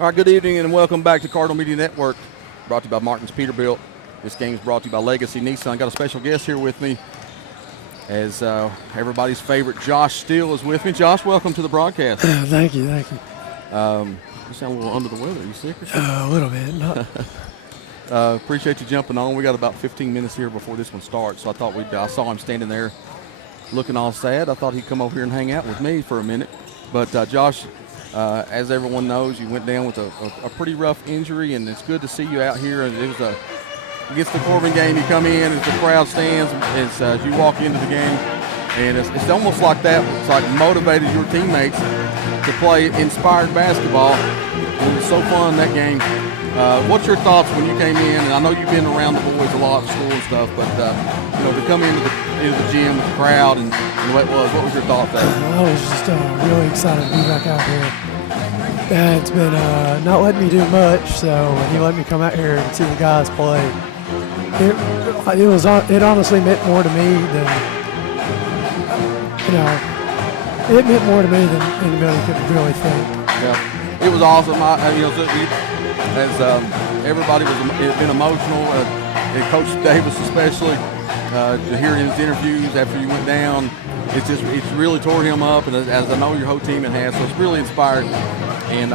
All right, good evening and welcome back to Cardinal Media Network, brought to you by Martin's Peterbilt. This game is brought to you by Legacy Nissan. Got a special guest here with me as everybody's favorite Josh Steele is with me. Josh, welcome to the broadcast. Thank you. You sound a little under the weather. Are you sick or something? A little bit. Not. Appreciate you jumping on. We got about 15 minutes here before this one starts, so I thought I saw him standing there looking all sad. I thought he'd come over here and hang out with me for a minute. But Josh, as everyone knows, you went down with a pretty rough injury, and it's good to see you out here. And it was against the Corbin game. You come in as the crowd stands as you walk into the game, and it's almost like that. It's like motivated your teammates to play inspired basketball. And it was so fun that game. What's your thoughts when you came in? And I know you've been around the boys a lot, school and stuff, but to come into the gym with the crowd and the way it was, what was your thought there? I was just really excited to be back out here. Dad's been not letting me do much, so when he let me come out here and see the guys play, it honestly meant more to me than it meant more to me than anybody could really think. Yeah, it was awesome. Everybody has been emotional, and Coach Davis especially, to hear his interviews after you went down. It's really tore him up, and as I know your whole team has, so it's really inspired. And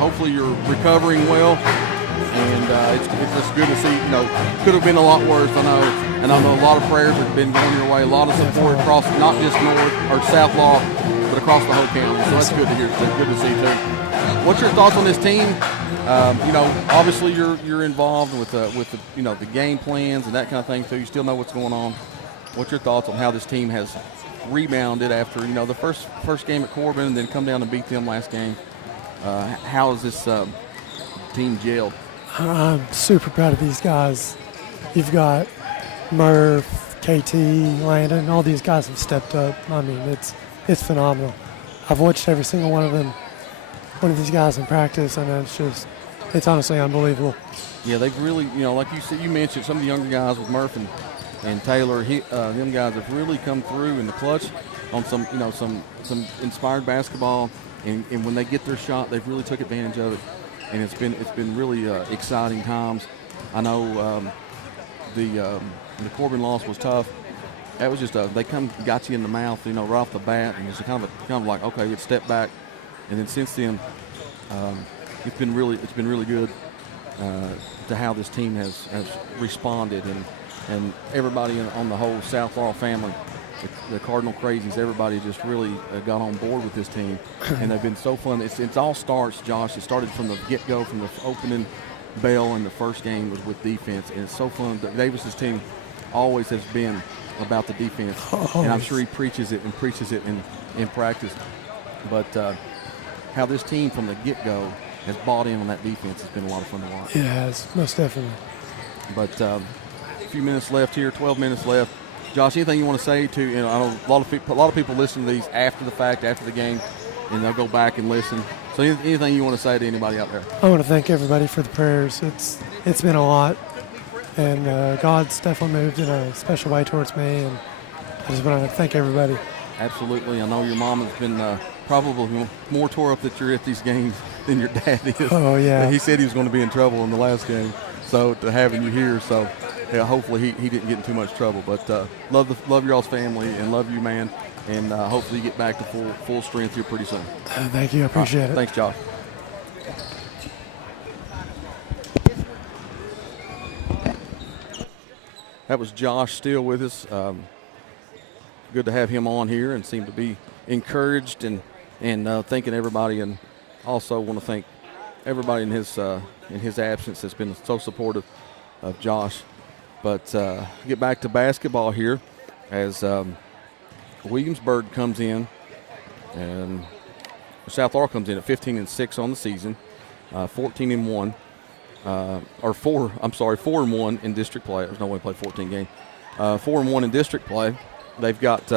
hopefully you're recovering well, and it's just good to see. Could have been a lot worse, I know, and I know a lot of prayers have been going your way, a lot of support across not just North or South Law, but across the whole county. So that's good to hear. Good to see too. What's your thoughts on this team? Obviously you're involved with the game plans and that kind of thing, so you still know what's going on. What's your thoughts on how this team has rebounded after the first game at Corbin and then come down and beat them last game? How has this team gelled? I'm super proud of these guys. You've got Murph, KT, Landon, all these guys have stepped up. I mean, it's phenomenal. I've watched every single one of these guys in practice, and it's honestly unbelievable. Yeah, they've really, like you mentioned, some of the younger guys with Murph and Taylor, them guys have really come through in the clutch on some inspired basketball, and when they get their shot, they've really took advantage of it, and it's been really exciting times. I know the Corbin loss was tough. That was just they got you in the mouth, right off the bat, and it's kind of like, okay, let's step back. And then since then, it's been really good to how this team has responded, and everybody on the whole South Laurel family, the Cardinal Crazies, everybody just really got on board with this team, and they've been so fun. It all starts, Josh. It started from the get-go, from the opening bell in the first game was with defense, and it's so fun. Davis's team always has been about the defense, and I'm sure he preaches it in practice, but. How this team from the get-go has bought in on that defense has been a lot of fun to watch. It has, most definitely. But a few minutes left here, 12 minutes left. Josh, anything you want to say to, I know a lot of people listen to these after the fact, after the game, and they'll go back and listen. So anything you want to say to anybody out there? I want to thank everybody for the prayers. It's been a lot, and God's definitely moved in a special way towards me, and I just want to thank everybody. Absolutely. I know your mom has been probably more tore up that you're at these games than your dad is. Oh, yeah. He said he was going to be in trouble in the last game, so to having you here, so yeah, hopefully he didn't get in too much trouble. But love your all's family and love you, man, and hopefully you get back to full strength here pretty soon. Thank you. I appreciate it. Thanks, Josh. That was Josh Steele with us. Good to have him on here, and seem to be encouraged and thanking everybody, and also want to thank everybody in his absence that's been so supportive of Josh. But get back to basketball here as Williamsburg comes in, and South Laurel comes in at 15-6 on the season, 14-1, or 4-1 in district play. There's no way to play 14 games. 4-1 in district play. They've got,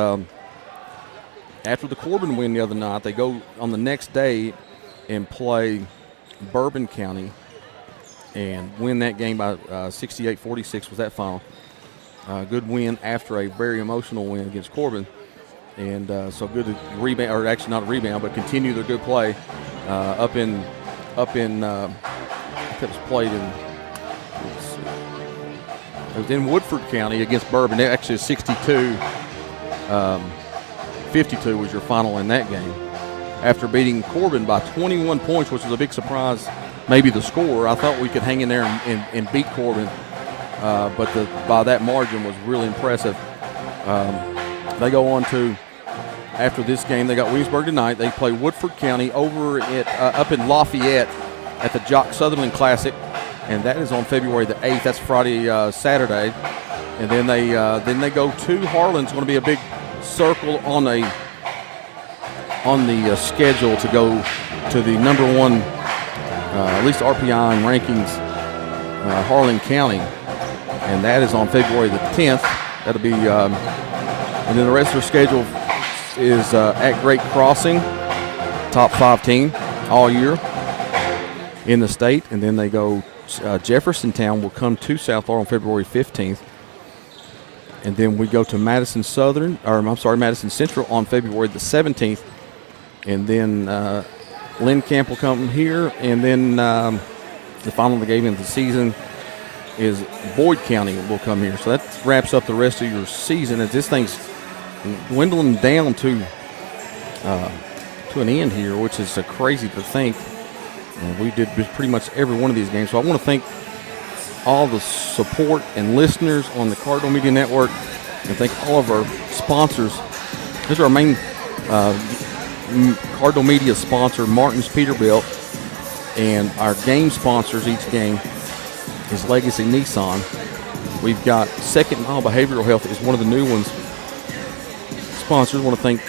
after the Corbin win the other night, they go on the next day and play Bourbon County and win that game by 68-46 was that final. Good win after a very emotional win against Corbin. And so good to rebound, or actually not a rebound, but continue their good play up in up in I think it was played in. Let's see. It was in Woodford County against Bourbon. It actually 62. 52 was your final in that game. After beating Corbin by 21 points, which was a big surprise, maybe the score. I thought we could hang in there and beat Corbin, but by that margin was really impressive. They go on to, after this game, they got Williamsburg tonight. They play Woodford County over at up in Lafayette at the Jock Sutherland Classic, and that is on February the 8th. That's Friday, Saturday. And then they go to Harlan. It's going to be a big circle on the schedule to go to the number one, at least RPI and rankings, Harlan County, and that is on February the 10th. That'll be, and then the rest of their schedule is at Great Crossing, top 5 team all year in the state, and then they go. Jeffersontown will come to South Florida on February 15th. And then we go to Madison Central on February the 17th. And then Lynn Camp will come here. And then the final game of the season is Boyd County will come here. So that wraps up the rest of your season as this thing's dwindling down to an end here, which is crazy to think. And we did pretty much every one of these games. So I want to thank all the support and listeners on the Cardinal Media Network, and thank all of our sponsors. This is our main Cardinal Media sponsor, Martin's Peterbilt, and our game sponsors each game is Legacy Nissan. We've got Second Mile Behavioral Health is one of the new ones. Sponsors, I want to thank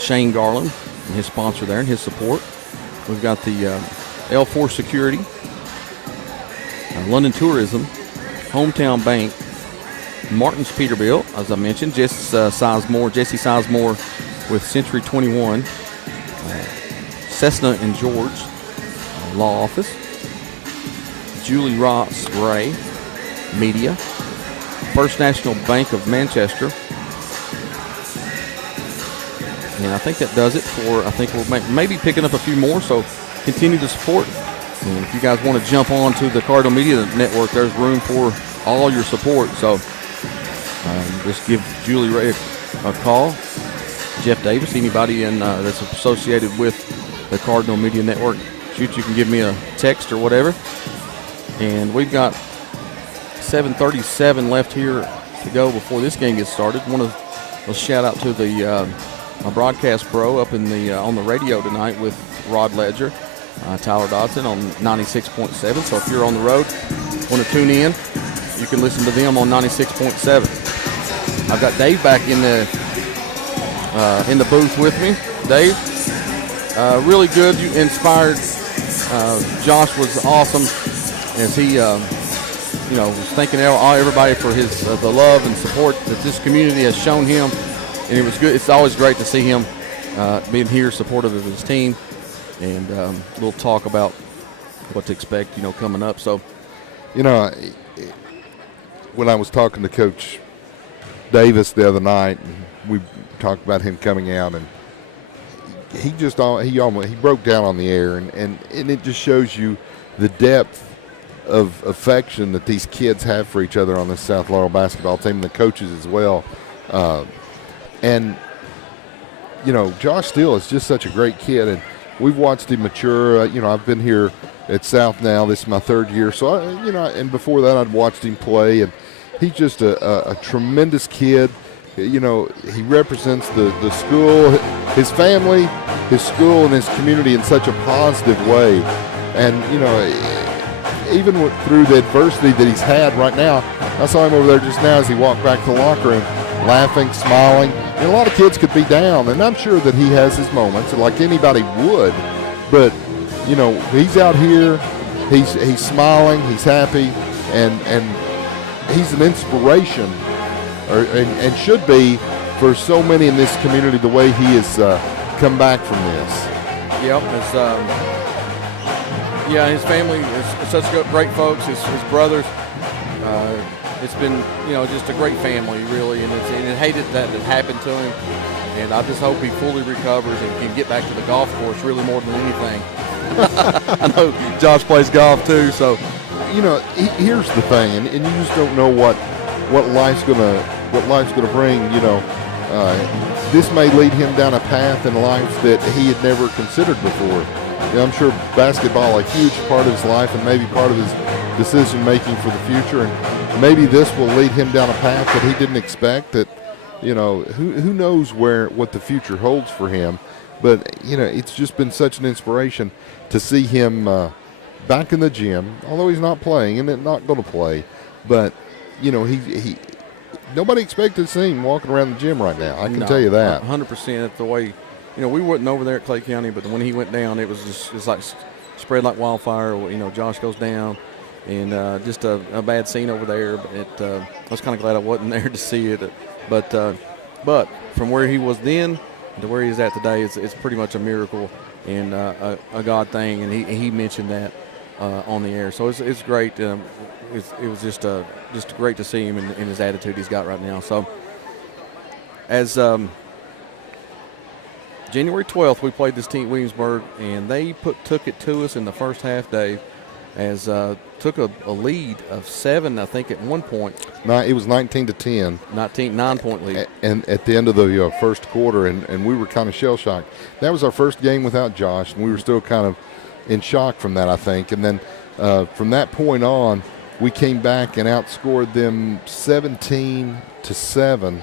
Shane Garland and his sponsor there and his support. We've got the L4 Security, London Tourism, Hometown Bank, Martin's Peterbilt, as I mentioned, Jesse Sizemore with Century 21, Cessna and George Law Office, Julie Ross Ray Media, First National Bank of Manchester, and I think that does it for, I think we're maybe picking up a few more, so continue to support. And if you guys want to jump on to the Cardinal Media Network, there's room for all your support. So just give Julie Ray a call. Jeff Davis, anybody that's associated with the Cardinal Media Network, you can give me a text or whatever. And we've got 7:37 left here to go before this game gets started. A shout out to the my broadcast bro up in the on the radio tonight with Rod Ledger, Tyler Dodson on 96.7. So if you're on the road, want to tune in, you can listen to them on 96.7. I've got Dave back in the booth with me. Dave, really good. You inspired. Josh was awesome as he, was thanking everybody for his the love and support that this community has shown him. And it was good. It's always great to see him being here, supportive of his team, and we'll talk about what to expect, coming up. So, when I was talking to Coach Davis the other night, and we talked about him coming out, and he broke down on the air, and it just shows you the depth of affection that these kids have for each other on this South Laurel basketball team, and the coaches as well. And Josh Steele is just such a great kid, and we've watched him mature. I've been here at South now. This is my third year, so and before that I'd watched him play, and he's just a tremendous kid. He represents the school, his family, his school, and his community in such a positive way. And even through the adversity that he's had right now, I saw him over there just now as he walked back to the locker room, laughing, smiling. And a lot of kids could be down, and I'm sure that he has his moments, like anybody would. But he's out here, he's smiling, he's happy, and he's an inspiration, and should be for so many in this community. The way he has come back from this. Yep, his family is such great folks. His brothers, it's been just a great family, really, and it hated that it happened to him. And I just hope he fully recovers and can get back to the golf course, really more than anything. I know Josh plays golf too, so here's the thing, and you just don't know what life's gonna bring. This may lead him down a path in life that he had never considered before. I'm sure basketball a huge part of his life and maybe part of his decision making for the future, and maybe this will lead him down a path that he didn't expect. That who knows what the future holds for him. But it's just been such an inspiration to see him back in the gym, although he's not playing and not going to play. But he nobody expected to see him walking around the gym right now. I can tell you that. 100%. The way we wasn't over there at Clay County, but when he went down, it was it's like spread like wildfire. Josh goes down, and just a bad scene over there. But I was kind of glad I wasn't there to see it. But from where he was then to where he is at today, it's pretty much a miracle and a God thing. And he mentioned that on the air, so it's great. It was just great to see him and his attitude he's got right now. So as January 12th, we played this team at Williamsburg, and they took it to us in the first half, Dave, as took a lead of 7, I think, at one point. It was 19-10. 9-point lead. And at the end of the first quarter, and we were kind of shell-shocked. That was our first game without Josh, and we were still kind of in shock from that, I think. And then from that point on, we came back and outscored them 17-7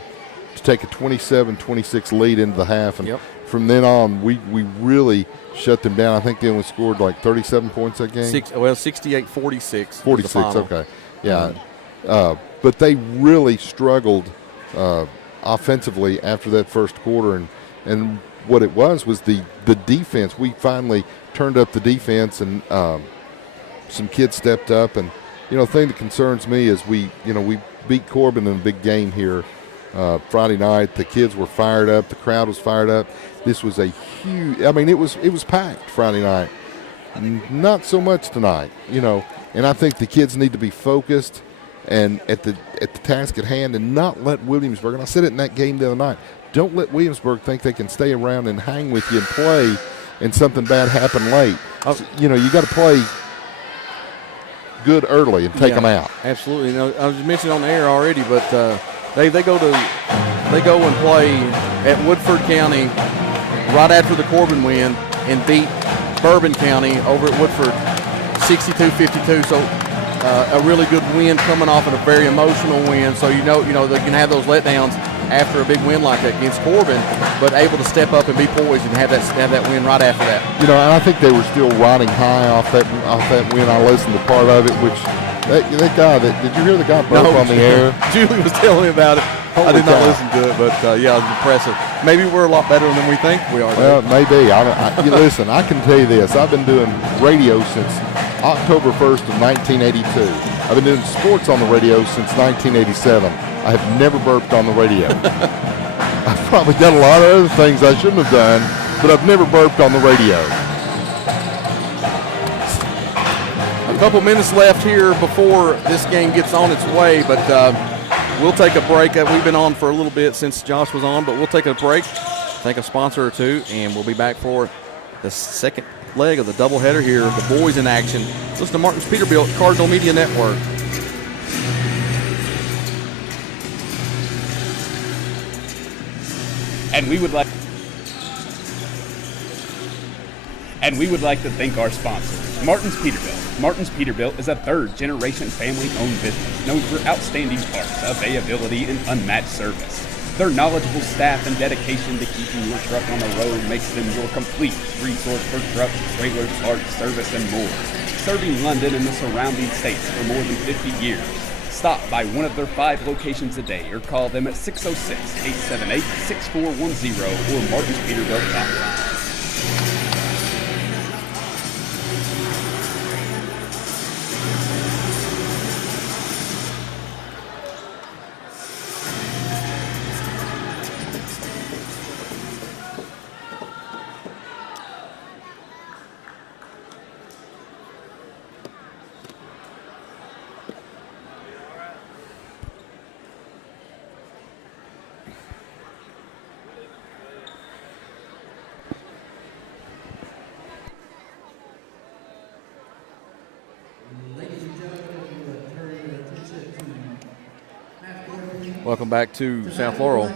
to take a 27-26 lead into the half. And from then on, we really shut them down. I think they only scored like 37 points that game. 68-46. 46, okay. Yeah. But they really struggled offensively after that first quarter. And what it was the defense. We finally turned up the defense, and some kids stepped up. And, the thing that concerns me is we beat Corbin in a big game here Friday night. The kids were fired up. The crowd was fired up. This was a huge – it was packed Friday night. Not so much tonight, And I think the kids need to be focused and at the task at hand and not let Williamsburg – and I said it in that game the other night – don't let Williamsburg think they can stay around and hang with you and play and something bad happen late. You got to play good early and take them out. Absolutely. I was mentioning on the air already, but they go and play at Woodford County right after the Corbin win and beat Bourbon County over at Woodford 62-52. So a really good win coming off of a very emotional win. So they can have those letdowns after a big win like that against Corbin, but able to step up and be poised and have that win right after that. And I think they were still riding high off that win. I listened to part of it, which that guy did you hear the guy burp on the air? Julie was telling me about it. I did not listen to it, but it was impressive. Maybe we're a lot better than we think we are. Well, maybe. Listen, I can tell you this. I've been doing radio since October 1st of 1982. I've been doing sports on the radio since 1987. I have never burped on the radio. I've probably done a lot of other things I shouldn't have done, but I've never burped on the radio. A couple minutes left here before this game gets on its way, but we'll take a break. We've been on for a little bit since Josh was on, but we'll take a break, thank a sponsor or two, and we'll be back for the second leg of the doubleheader here. The boys in action. Listen to Martin's Peterbilt, Cardinal Media Network. And we would like to thank our sponsor, Martin's Peterbilt. Martin's Peterbilt is a third-generation family-owned business known for outstanding parts, availability, and unmatched service. Their knowledgeable staff and dedication to keeping your truck on the road makes them your complete resource for trucks, trailers, parts, service, and more. Serving London and the surrounding states for more than 50 years. Stop by one of their 5 locations today or call them at 606-878-6410 or martinspeterbilt.com. Welcome back to South Laurel.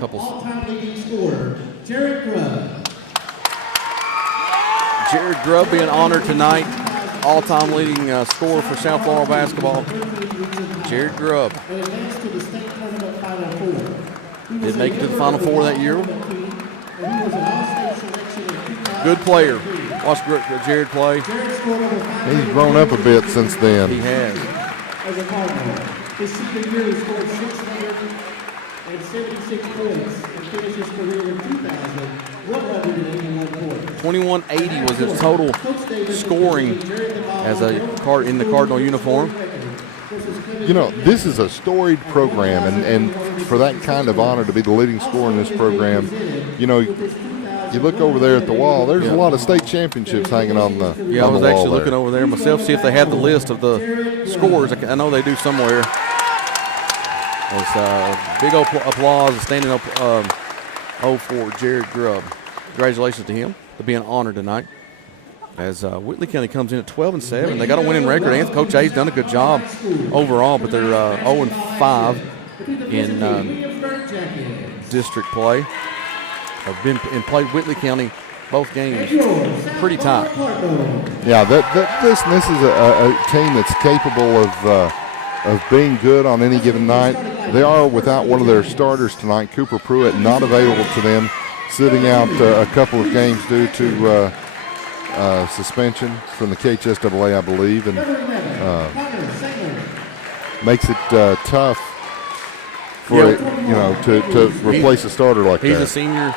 Couple. All-time leading scorer, Jared Grubb. Jared Grubb being honored tonight. All-time leading scorer for South Laurel basketball. Jared Grubb. Did make it to the Final Four that year. Good player. Watch Jared play. He's grown up a bit since then. He has. As a Cardinal, his senior year he scored 676 points and finished his career with 2,181 points. 2180 was his total scoring as in the Cardinal uniform. You know, this is a storied program, and for that kind of honor to be the leading scorer in this program, you know, you look over there at the wall, there's a lot of state championships hanging on the Yeah, I was wall actually there. looking over there myself, see if they had the list of the scores. I know they do somewhere. It's big applause, a standing up for Jared Grubb. Congratulations to him for being honored tonight. As Whitley County comes in at 12-7, they got a winning record. And Coach A's done a good job overall, but they're 0-5 in district play. Have been and played Whitley County both games pretty tight. Yeah, this is a team that's capable of being good on any given night. They are without one of their starters tonight, Cooper Pruitt, not available to them, sitting out a couple of games due to suspension from the KHSAA, I believe, and makes it tough for to replace a starter like that. He's a senior.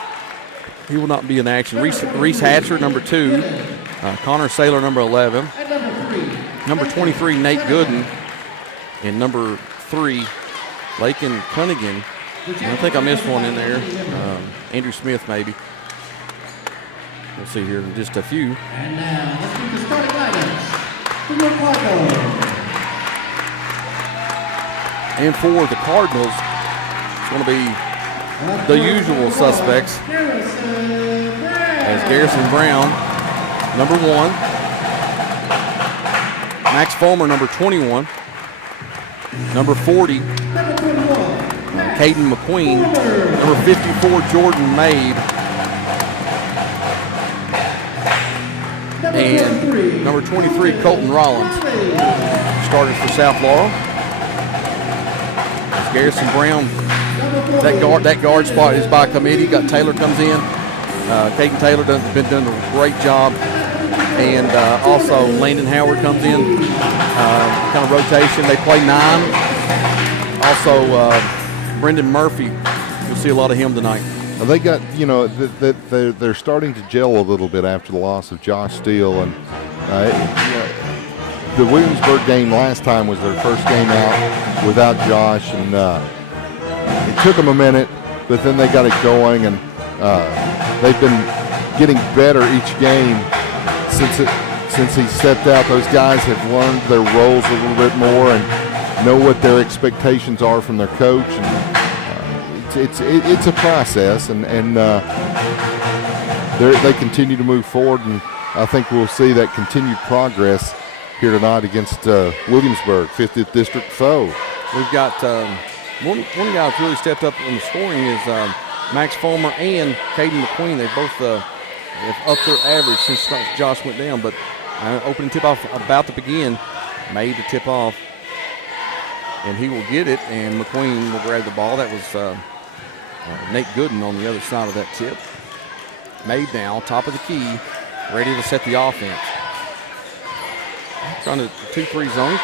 He will not be in action. Reese Hatcher, number 2. Connor Saylor, number 11. Number 23, Nate Gooden. And number 3, Lakin Cunningham. And I think I missed one in there. Andrew Smith, maybe. We'll see here in just a few. And now, let's get the starting lineups for your Cardinals. And for the Cardinals, it's going to be the usual suspects. As Garrison Brown, number 1. Max Fulmer, number 21. Number 40, Caden McQueen. Number 54, Jordan Mabe. And number 23, Colton Rollins. Starters for South Laurel. As Garrison Brown, that guard spot is by committee. Got Taylor comes in. Caden Taylor has been doing a great job. And also Landon Howard comes in, kind of rotation. They play 9. Also Brendan Murphy. You'll see a lot of him tonight. They got, they're starting to gel a little bit after the loss of Josh Steele. And the Williamsburg game last time was their first game out without Josh. And it took them a minute, but then they got it going. And they've been getting better each game since he stepped out. Those guys have learned their roles a little bit more and know what their expectations are from their coach. And it's a process, and they continue to move forward, and I think we'll see that continued progress here tonight against Williamsburg, 50th District foe. We've got one guy that's really stepped up in the scoring is Max Fulmer and Caden McQueen. They both have upped their average since Josh went down, but opening tip-off about to begin. Made the tip-off, and he will get it, and McQueen will grab the ball. That was Nate Gooden on the other side of that tip. Made now, top of the key, ready to set the offense. Trying to 2-3 zone.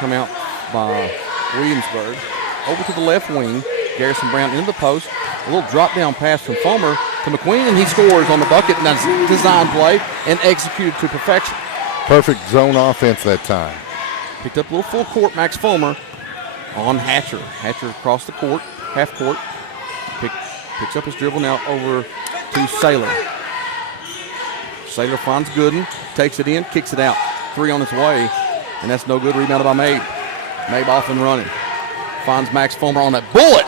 Come out by Williamsburg. Over to the left wing. Garrison Brown into the post. A little drop-down pass from Fulmer to McQueen, and he scores on the bucket. And that's design play and executed to perfection. Perfect zone offense that time. Picked up a little full court, Max Fulmer on Hatcher. Hatcher across the court, half court. Picks up his dribble now over to Saylor. Saylor finds Gooden, takes it in, kicks it out. 3 on its way, and that's no good. Rebounded by Mabe. Mabe off and running. Finds Max Fulmer on that bullet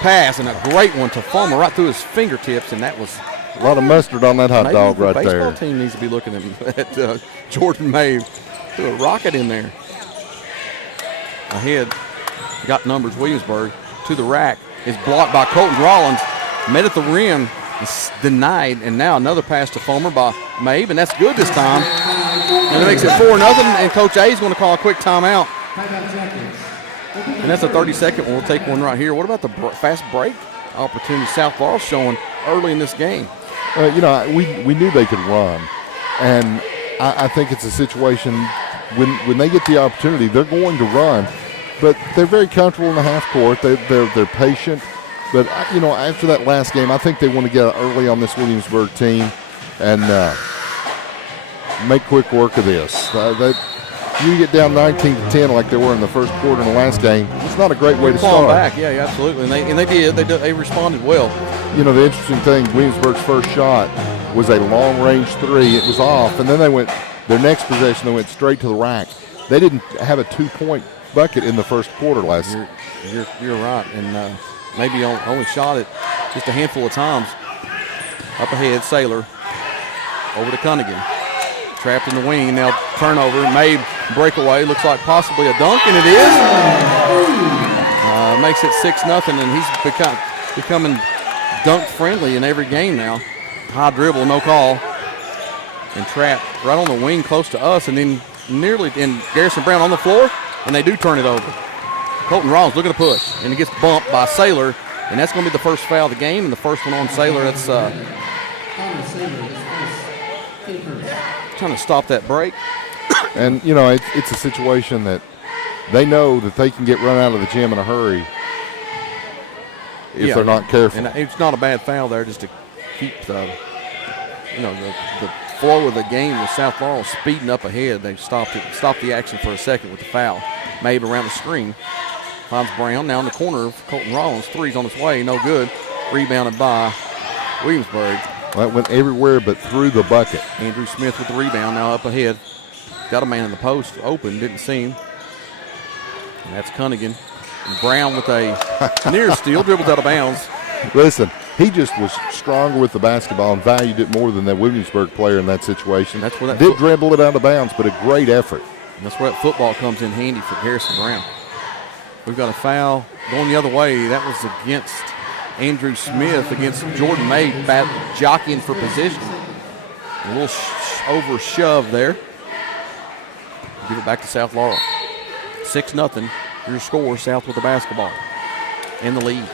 pass, and a great one to Fulmer right through his fingertips, and that was a lot of mustard on that hot dog right there. The baseball team needs to be looking at Jordan Mabe. Threw a rocket in there. ahead. Got numbers, Williamsburg. To the rack. Is blocked by Colton Rollins. Met at the rim. Is denied. And now another pass to Fulmer by Mabe. And that's good this time. And it makes it 4-0. And Coach A is going to call a quick timeout. And that's a 30-second one. We'll take one right here. What about the fast break opportunity South Laurel showing early in this game? We knew they could run. And I think it's a situation when they get the opportunity, they're going to run. But they're very comfortable in the half court. They're patient. But, after that last game, I think they want to get early on this Williamsburg team and make quick work of this. You get down 19-10 like they were in the first quarter in the last game, it's not a great way to start. Back, yeah, absolutely. And they did. They responded well. The interesting thing, Williamsburg's first shot was a long-range three. It was off, and then their next possession, they went straight to the rack. They didn't have a 2-point bucket in the first quarter last. You're right, and maybe only shot it just a handful of times. Up ahead, Saylor over to Cunningham, trapped in the wing. Now turnover, Mabe breakaway. Looks like possibly a dunk, and it is. Makes it 6-0, and he's becoming dunk friendly in every game now. High dribble, no call, and trapped right on the wing close to us, and then nearly in Garrison Brown on the floor. And they do turn it over. Colton Rollins looking to push, and he gets bumped by Saylor, and that's going to be the first foul of the game, and the first one on Saylor. That's trying to stop that break. And, it's a situation that they know that they can get run out of the gym in a hurry if they're not careful. And it's not a bad foul there just to keep the flow of the game with South Laurel speeding up ahead. They stopped the action for a second with the foul. Maybe around the screen. Finds Brown now in the corner of Colton Rollins. Three's on its way, no good. Rebounded by Williamsburg. Well, it went everywhere but through the bucket. Andrew Smith with the rebound, now up ahead. Got a man in the post, open, didn't see him. And that's Cunningham. And Brown with a near steal, dribbles out of bounds. Listen, he just was stronger with the basketball and valued it more than that Williamsburg player in that situation. That's where that did dribble it out of bounds, but a great effort. And that's where that football comes in handy for Garrison Brown. We've got a foul going the other way. That was against Andrew Smith against Jordan May, jockeying for position. A little over shove there. Give it back to South Laurel. 6-0. Your score, South with the basketball. In the lead.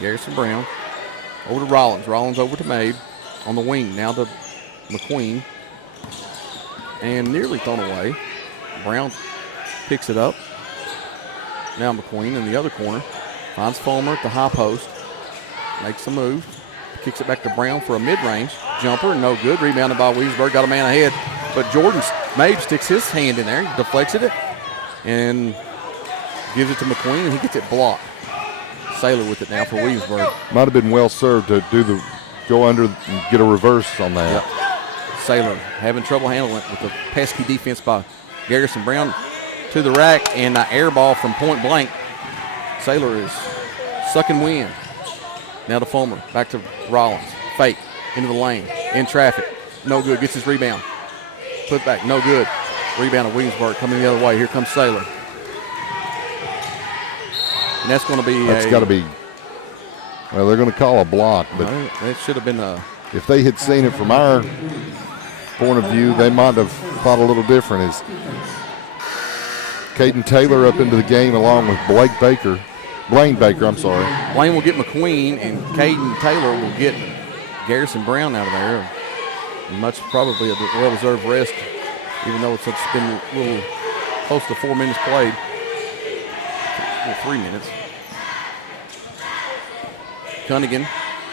Garrison Brown over to Rollins. Rollins over to Mabe on the wing. Now to McQueen. And nearly thrown away. Brown picks it up. Now McQueen in the other corner. Finds Fulmer at the high post. Makes a move. Kicks it back to Brown for a mid-range. Jumper, no good. Rebounded by Williamsburg. Got a man ahead. But Jordan Mabe sticks his hand in there. Deflects it. And gives it to McQueen, and he gets it blocked. Saylor with it now for Williamsburg. Might have been well served to go under and get a reverse on that. Yep. Saylor having trouble handling it with the pesky defense by Garrison Brown to the rack, and an air ball from point blank. Saylor is sucking wind. Now to Fulmer, back to Rollins. Fake into the lane, in traffic. No good, gets his rebound. Put back, no good. Rebound of Williamsburg coming the other way. Here comes Saylor. And that's going to be That's got to be, well, they're going to call a block. But it should have been a. If they had seen it from our point of view, they might have thought a little different. As Caden Taylor up into the game along with Blaine Baker, Blaine will get McQueen, and Caden Taylor will get Garrison Brown out of there. Much probably a well-deserved rest, even though it's been a little close to 4 minutes played. 3 minutes. Cunningham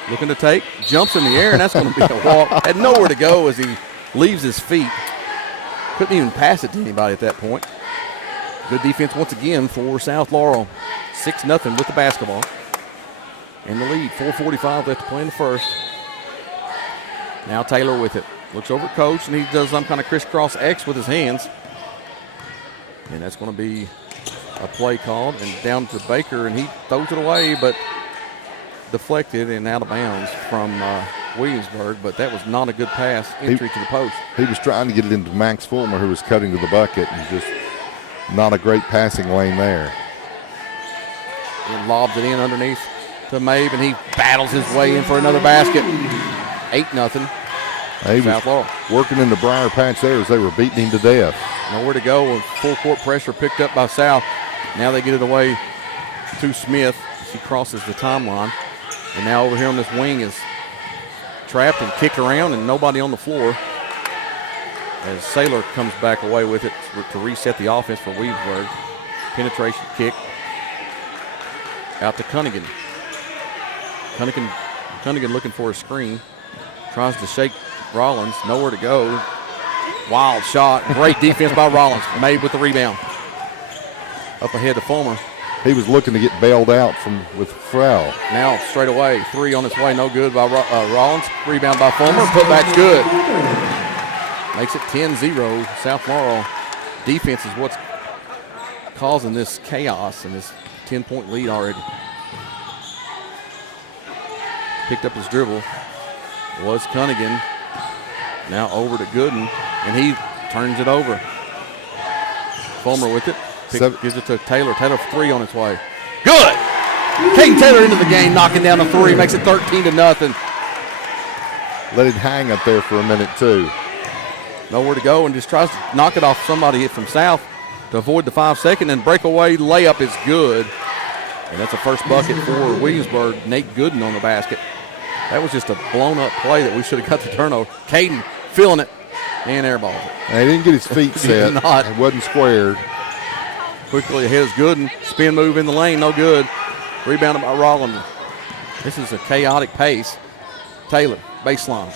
looking to take, jumps in the air, and that's going to be a walk. Had nowhere to go as he leaves his feet. Couldn't even pass it to anybody at that point. Good defense once again for South Laurel. 6-0 with the basketball. In the lead, 4:45 left to play in the first. Now Taylor with it. Looks over at Coach, and he does some kind of crisscross X with his hands. And that's going to be a play called, and down to Baker, and he throws it away, but deflected and out of bounds from Williamsburg, but that was not a good pass entry to the post. He was trying to get it into Max Fulmer, who was cutting to the bucket, and just Not a great passing lane there. And lobs it in underneath to Mabe, and he battles his way in for another basket. 8-0. He was South Laurel working in the briar patch there as they were beating him to death. nowhere to go with full court pressure picked up by South. Now they get it away to Smith. She crosses the timeline. And now over here on this wing is trapped and kicked around and nobody on the floor. As Saylor comes back away with it to reset the offense for Williamsburg. Penetration kick out to Cunningham. Cunningham looking for a screen. Tries to shake Rollins. Nowhere to go. Wild shot. Great defense by Rollins. Made with the rebound. Up ahead to Fulmer. He was looking to get bailed out with foul. Now straight away. Three on its way. No good by Rollins. Rebound by Fulmer. Putback's good. Makes it 10-0. South Laurel defense is what's causing this chaos and this 10-point lead already. Picked up his dribble. Was Cunningham. Now over to Gooden, and he turns it over. Fulmer with it. Gives it to Taylor. Taylor for three on its way. Good! Caden Taylor into the game, knocking down a three. Makes it 13-0. Let it hang up there for a minute, too. Nowhere to go, and just tries to knock it off somebody from South to avoid the 5-second, and breakaway layup is good. And that's the first bucket for Williamsburg. Nate Gooden on the basket. That was just a blown-up play that we should have got the turnover. Caden feeling it and airballs it. And he didn't get his feet set. not. It wasn't squared. Quickly ahead is Gooden. Spin move in the lane, no good. Rebounded by Rollins. This is a chaotic pace. Taylor, baseline.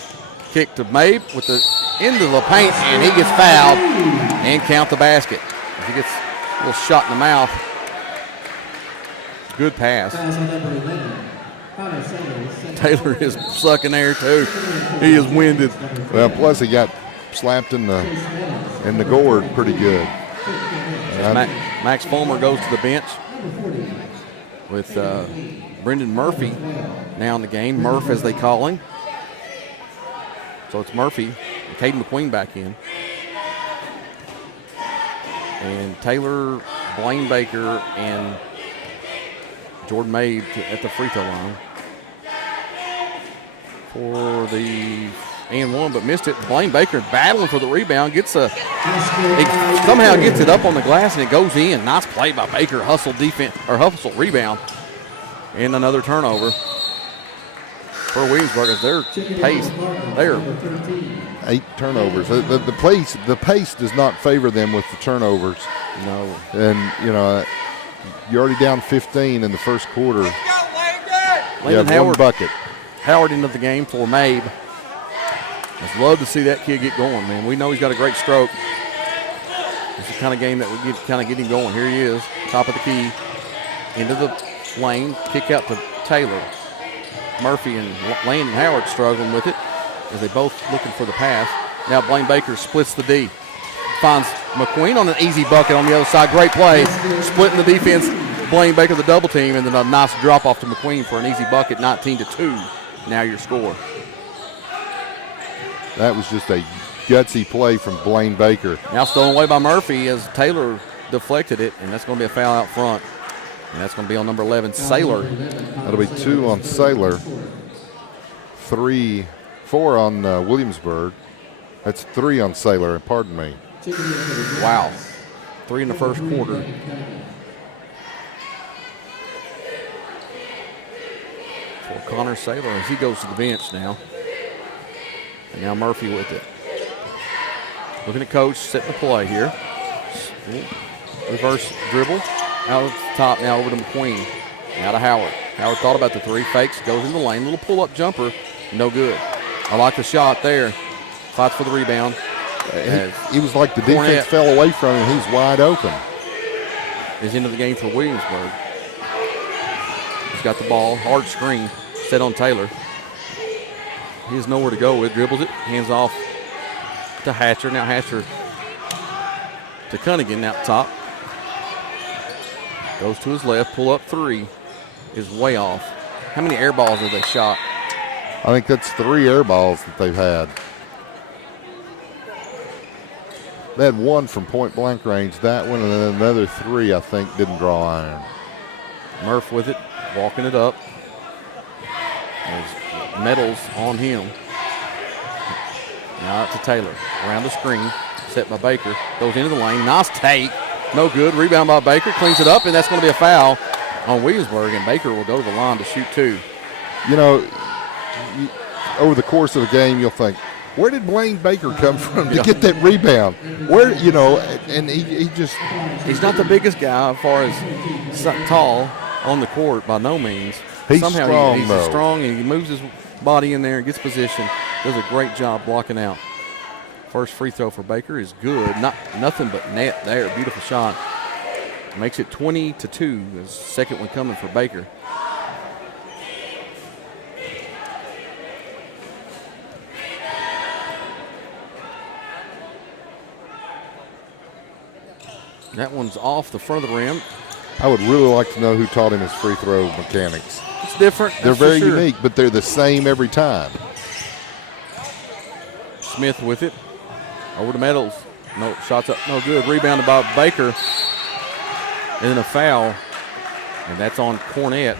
Kick to Mabe with the into the paint, and he gets fouled and count the basket. He gets a little shot in the mouth. Good pass. Taylor is sucking air too. He is winded. Well, plus he got slapped in the gourd pretty good. Max Fulmer goes to the bench with Brendan Murphy now in the game. Murph, as they call him. So it's Murphy and Caden McQueen back in. And Taylor, Blaine Baker, and Jordan Mabe at the free throw line for the and one, but missed it. Blaine Baker battling for the rebound, he somehow gets it up on the glass and it goes in. Nice play by Baker, hustle rebound, and another turnover for Williamsburg as their pace there. 8 turnovers. The pace does not favor them with the turnovers. No. And, you're already down 15 in the first quarter. You have one bucket. Howard into the game for Mabe. I'd love to see that kid get going, man. We know he's got a great stroke. It's the kind of game that we get him going. Here he is, top of the key, into the lane, kick out to Taylor. Murphy and Landon Howard struggling with it as they both looking for the pass. Now Blaine Baker splits the D. Finds McQueen on an easy bucket on the other side. Great play. Splitting the defense. Blaine Baker the double team, and then a nice drop off to McQueen for an easy bucket, 19-2. Now your score. That was just a gutsy play from Blaine Baker. Now stolen away by Murphy as Taylor deflected it, and that's going to be a foul out front. And that's going to be on number 11, Saylor. That'll be 2 on Saylor. 4 on Williamsburg. That's 3 on Saylor, pardon me. Wow. 3 in the first quarter. For Connor Saylor as he goes to the bench now. And now Murphy with it. Looking at coach, setting the play here. Reverse dribble. Out of the top now over to McQueen. Now to Howard. Howard thought about the three. Fakes, goes in the lane. Little pull-up jumper. No good. I like the shot there. Fights for the rebound. He was like the defense fell away from him. He's wide open. Is into the game for Williamsburg. He's got the ball. Hard screen set on Taylor. He has nowhere to go with. Dribbles it. Hands off to Hatcher. Now Hatcher to Cunningham out top. Goes to his left. Pull up three is way off. How many air balls have they shot? I think that's 3 air balls that they've had. They had one from point blank range, that one, and then another 3, I think, didn't draw iron. Murph with it, walking it up. There's medals on him. Now out to Taylor. Around the screen. Set by Baker. Goes into the lane. Nice take. No good. Rebound by Baker. Cleans it up, and that's going to be a foul on Williamsburg, and Baker will go to the line to shoot 2. You know, over the course of the game, you'll think, where did Blaine Baker come from to get that rebound? Where, you know, and he just. He's not the biggest guy as far as tall on the court by no means. He's Somehow strong, he's though. strong, and he moves his body in there and gets position. Does a great job blocking out. First free throw for Baker is good. Nothing but net there. Beautiful shot. Makes it 20-2. The second one coming for Baker. That one's off the front of the rim. I would really like to know who taught him his free throw mechanics. It's different. They're that's for very sure. unique, but they're the same every time. Smith with it. Over to Meadows. No, shots up, no good. Rebounded by Baker. And then a foul. And that's on Cornett.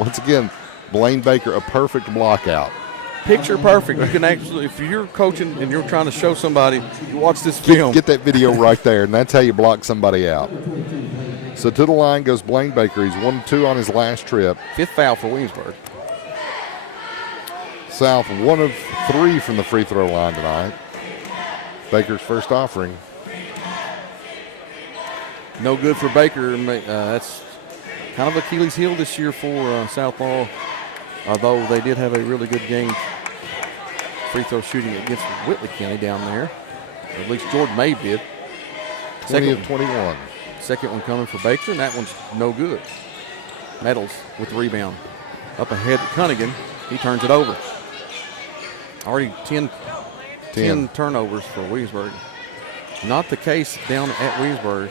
Once again, Blaine Baker, a perfect block out. Picture perfect. You can actually, if you're coaching and you're trying to show somebody, you watch this film. Get that video right there, and that's how you block somebody out. So to the line goes Blaine Baker. He's 1-2 on his last trip. 5th foul for Williamsburg. South 1 of 3 from the free throw line tonight. Baker's first offering. No good for Baker. That's kind of Achilles' heel this year for Southpaw, although they did have a really good game free throw shooting against Whitley County down there. At least Jordan May did. 20 of 21. Second one coming for Baker, and that one's no good. Medals with the rebound. Up ahead to Cunningham. He turns it over. Already 10 turnovers for Williamsburg. Not the case down at Williamsburg.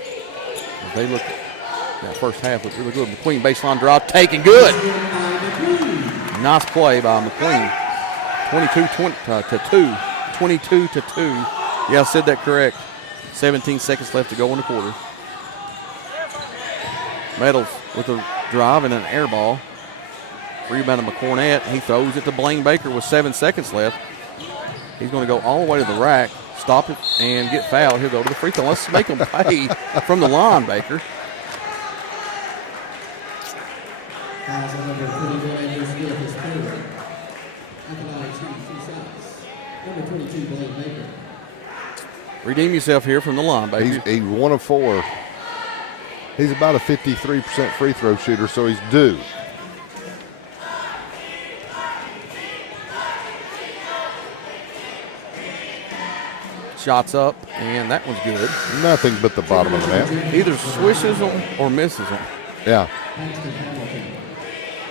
They look, that first half looked really good. McQueen baseline drive, taken good. Nice play by McQueen. 22-2. Yeah, I said that correct. 17 seconds left to go in the quarter. Medals with a drive and an air ball. Rebounded by Cornett. He throws it to Blaine Baker with 7 seconds left. He's going to go all the way to the rack, stop it, and get fouled. He'll go to the free throw. Let's make him pay from the line, Baker. Fouls on number 31, Andrew Smith is third. Athletics shooting 2 shots. Number 22, Blaine Baker. Redeem yourself here from the line, Baker. He's 1 of 4. He's about a 53% free throw shooter, so he's due. Shots up, and that one's good. Nothing but the bottom of the net. Either swishes them or misses them. Yeah.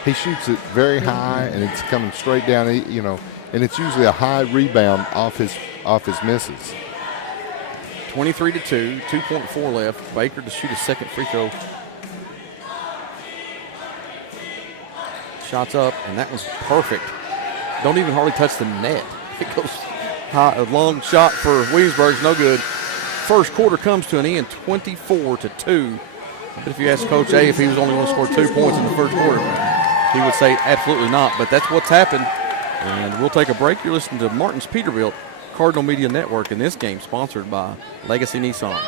He shoots it very high, and it's coming straight down. You know, and it's usually a high rebound off his misses. 23-2, 2.4 left. Baker to shoot a second free throw. Shots up, and that was perfect. Don't even hardly touch the net. It goes high. A long shot for Williamsburg's no good. First quarter comes to an end, 24-2. But if you ask Coach A if he was only going to score 2 points in the first quarter, he would say absolutely not. But that's what's happened. And we'll take a break. You're listening to Martin's Peterbilt Cardinal Media Network, in this game sponsored by Legacy Nissan.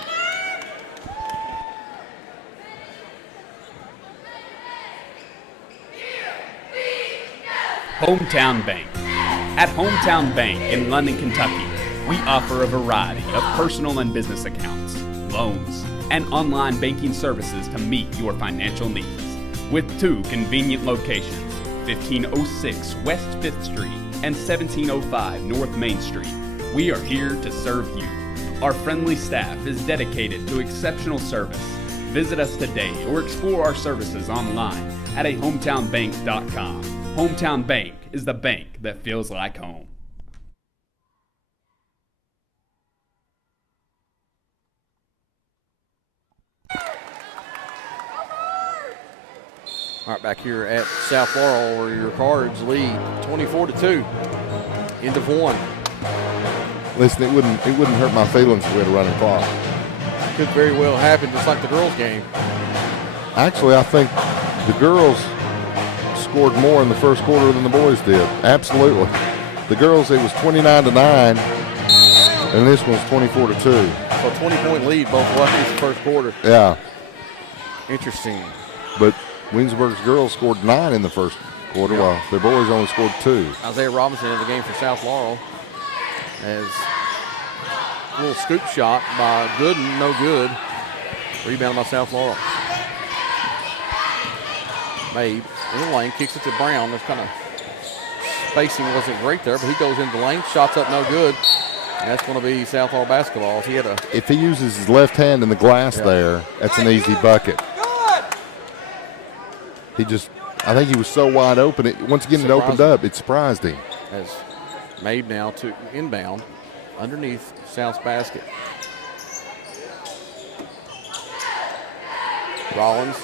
Hometown Bank. At Hometown Bank in London, Kentucky, we offer a variety of personal and business accounts, loans, and online banking services to meet your financial needs. With 2 convenient locations, 1506 West 5th Street and 1705 North Main Street, we are here to serve you. Our friendly staff is dedicated to exceptional service. Visit us today or explore our services online at ahometownbank.com. Hometown Bank is the bank that feels like home. All right, back here at South Laurel, where your Cards lead 24-2. End of 1. Listen, it wouldn't hurt my feelings if we had a running clock. Could very well happen, just like the girls' game. Actually, I think the girls scored more in the first quarter than the boys did. Absolutely. The girls, it was 29-9, and this one's 24-2. So a 20-point lead both ways the first quarter. Yeah. Interesting. But Williamsburg's girls scored 9 in the first quarter, while their boys only scored 2. Isaiah Robinson in the game for South Laurel as a little scoop shot by Gooden, no good. Rebound by South Laurel. Mabe in the lane, kicks it to Brown. That's kind of spacing wasn't great there, but he goes into the lane, shots up no good. And that's going to be South Laurel basketball. If he uses his left hand in the glass there, that's an easy bucket. I think he was so wide open. Once again, it opened up. It surprised him. As Mabe now to inbound underneath South's basket. Rollins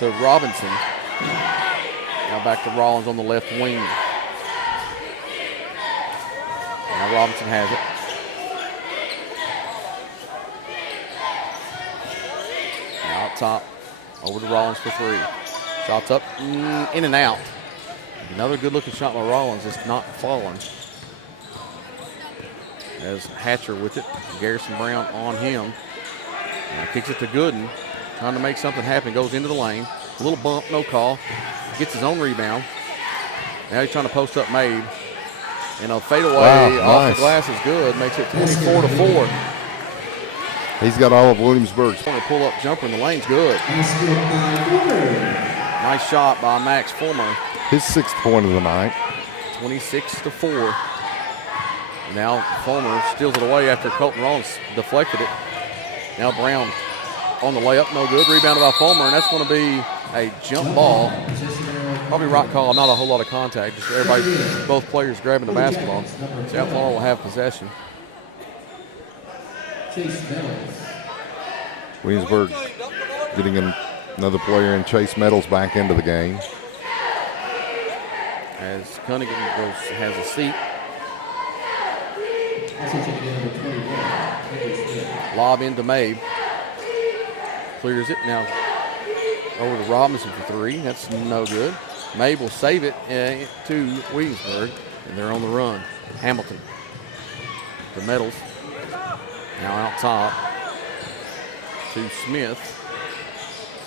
to Robinson. Now back to Rollins on the left wing. Now Robinson has it. Now up top. Over to Rollins for 3. Shots up, in and out. Another good-looking shot by Rollins. It's not falling. As Hatcher with it. Garrison Brown on him. Now kicks it to Gooden. Trying to make something happen. Goes into the lane. A little bump, no call. Gets his own rebound. Now he's trying to post up Mabe. And a fadeaway off the glass is good. Makes it 24-4. He's got all of Williamsburg's. Pull-up jumper in the lane's good. Nice shot by Max Fulmer. His 6th point of the night. 26-4. Now Fulmer steals it away after Colton Rollins deflected it. Now Brown on the layup, no good. Rebounded by Fulmer, and that's going to be a jump ball. Probably right call, not a whole lot of contact. Just everybody, both players grabbing the basketball. South Laurel will have possession. Williamsburg getting another player in Chase Metals back into the game. As Cunningham has a seat. Lob into Mabe. Clears it. Now over to Robinson for 3. That's no good. Mabe will save it to Williamsburg, and they're on the run. Hamilton. The Metals. Now out top to Smith.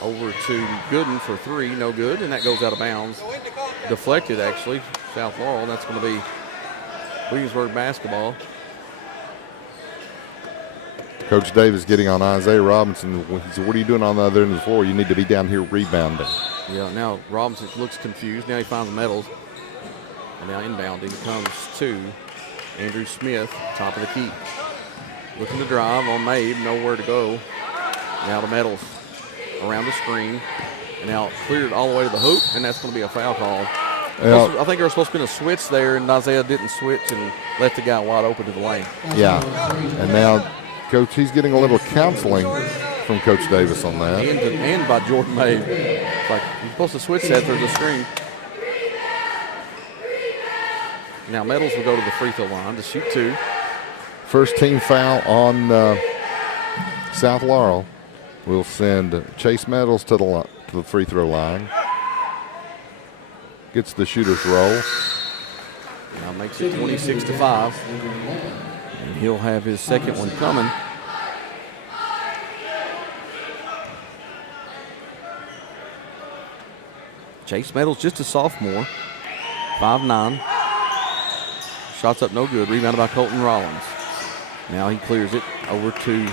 Over to Gooden for 3, no good, and that goes out of bounds. Deflected, actually, South Laurel. That's going to be Williamsburg basketball. Coach Davis getting on Isaiah Robinson. He said, what are you doing on the other end of the floor? You need to be down here rebounding. Yeah, now Robinson looks confused. Now he finds Metals. And now inbounding comes to Andrew Smith, top of the key. Looking to drive on Mabe, nowhere to go. Now to Metals. Around the screen, and now cleared all the way to the hoop, and that's going to be a foul call. I think there was supposed to be a switch there, and Isaiah didn't switch and left the guy wide open to the lane. Yeah, and now, Coach, he's getting a little counseling from Coach Davis on that. And by Jordan Mabe. It's like, you're supposed to switch that through the screen. Now Metals will go to the free throw line to shoot 2. First team foul on South Laurel. We'll send Chase Metals to the free throw line. Gets the shooter's roll. Now makes it 26-5. And he'll have his second one coming. Chase Metals, just a sophomore. 5'9". Shots up no good. Rebounded by Colton Rollins. Now he clears it over to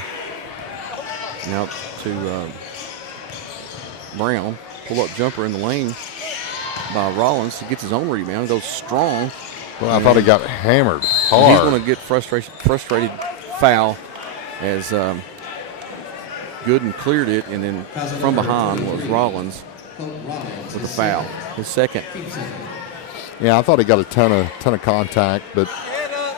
Brown. Pull-up jumper in the lane by Rollins. He gets his own rebound, goes strong. Well, I thought he got hammered hard. He's going to get frustrated foul as Gooden cleared it, and then from behind was Rollins with a foul. His second. Yeah, I thought he got a ton of contact, but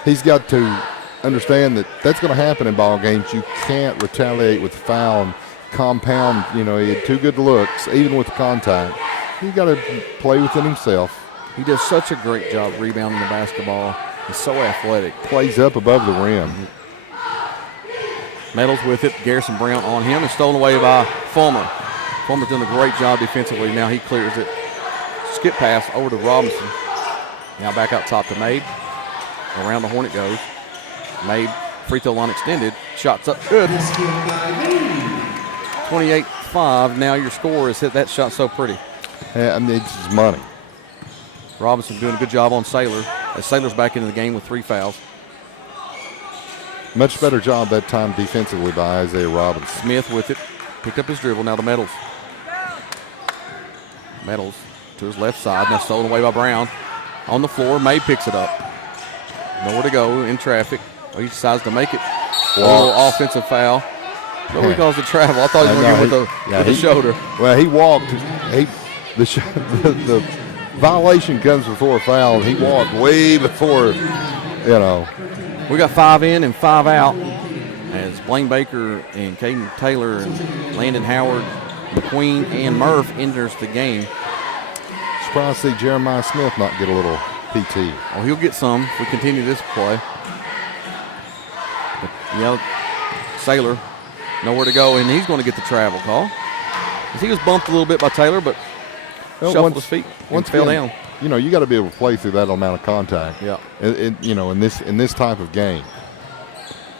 he's got to understand that that's going to happen in ball games. You can't retaliate with foul and compound. You know, he had 2 good looks, even with the contact. You got to play within himself. He does such a great job rebounding the basketball. He's so athletic. Plays up above the rim. Medals with it. Garrison Brown on him and stolen away by Fulmer. Fulmer's doing a great job defensively. Now he clears it. Skip pass over to Robinson. Now back out top to Mabe. Around the horn it goes. Mabe, free throw line extended. Shots up good. 28-5. Now your score is hit that shot so pretty. Yeah, I mean, it's just money. Robinson doing a good job on Saylor. As Saylor's back into the game with 3 fouls. Much better job that time defensively by Isaiah Robinson. Smith with it. Picked up his dribble. Now to Medals. Medals to his left side. Now stolen away by Brown. On the floor. May picks it up. Nowhere to go in traffic. Oh, he decides to make it. Oh, offensive foul. Nobody calls it travel. I thought he was going to get with the shoulder. Well, he walked. The violation comes before a foul, and he walked way before, We got 5 in and 5 out as Blaine Baker and Caden Taylor and Landon Howard, McQueen, and Murph enters the game. Surprised to see Jeremiah Smith not get a little PT. Oh, he'll get some if we continue this play. But, Saylor, nowhere to go, and he's going to get the travel call. He was bumped a little bit by Taylor, but shuffled his feet and fell down. You got to be able to play through that amount of contact. Yeah. In this type of game.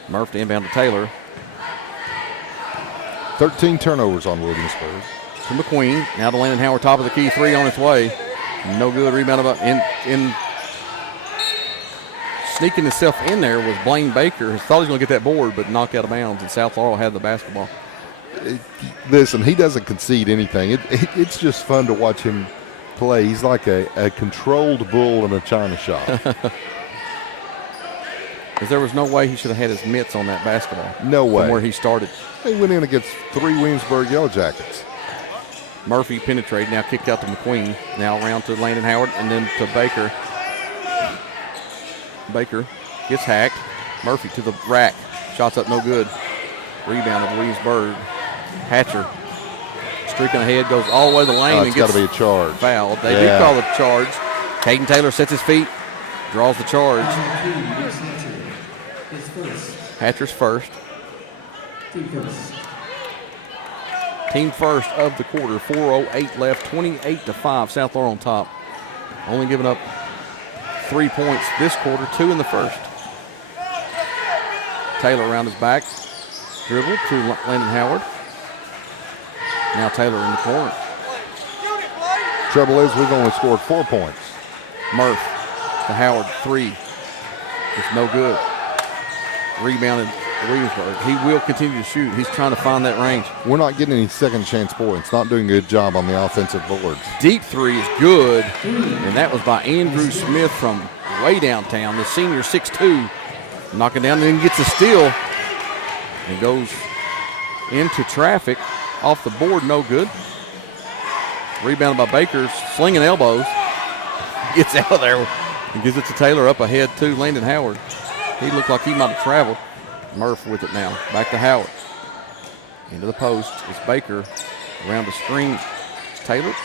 Murph to inbound to Taylor. 13 turnovers on Williamsburg. To McQueen. Now to Landon Howard, top of the key, 3 on its way. No good. Rebound about in sneaking himself in there was Blaine Baker. He thought he was going to get that board, but knocked out of bounds, and South Laurel had the basketball. Listen, he doesn't concede anything. It's just fun to watch him play. He's like a controlled bull in a china shop. Because there was no way he should have had his mitts on that basketball. No way. From where he started. He went in against 3 Williamsburg Yellow Jackets. Murphy penetrated, now kicked out to McQueen. Now around to Landon Howard and then to Baker. Baker gets hacked. Murphy to the rack. Shots up no good. Rebound of Williamsburg. Hatcher streaking ahead, goes all the way to the lane and gets got to be a charge. Fouled. They did call it a charge. Caden Taylor sets his feet, draws the charge. Hatcher's first. Team first of the quarter. 4:08 left. 28-5. South Laurel on top. Only giving up 3 points this quarter. 2 in the first. Taylor around his back. Dribble to Landon Howard. Now Taylor in the corner. Trouble is, we've only scored 4 points. Murph to Howard, 3. It's no good. Rebounded Williamsburg. He will continue to shoot. He's trying to find that range. We're not getting any second chance points. Not doing a good job on the offensive boards. Deep 3 is good. And that was by Andrew Smith from way downtown. The senior, 6'2", knocking down and then gets a steal. And goes into traffic. Off the board, no good. Rebounded by Baker, slinging elbows. Gets out of there and gives it to Taylor up ahead to Landon Howard. He looked like he might have traveled. Murph with it now. Back to Howard. Into the post. It's Baker. Around the screen. It's Taylor.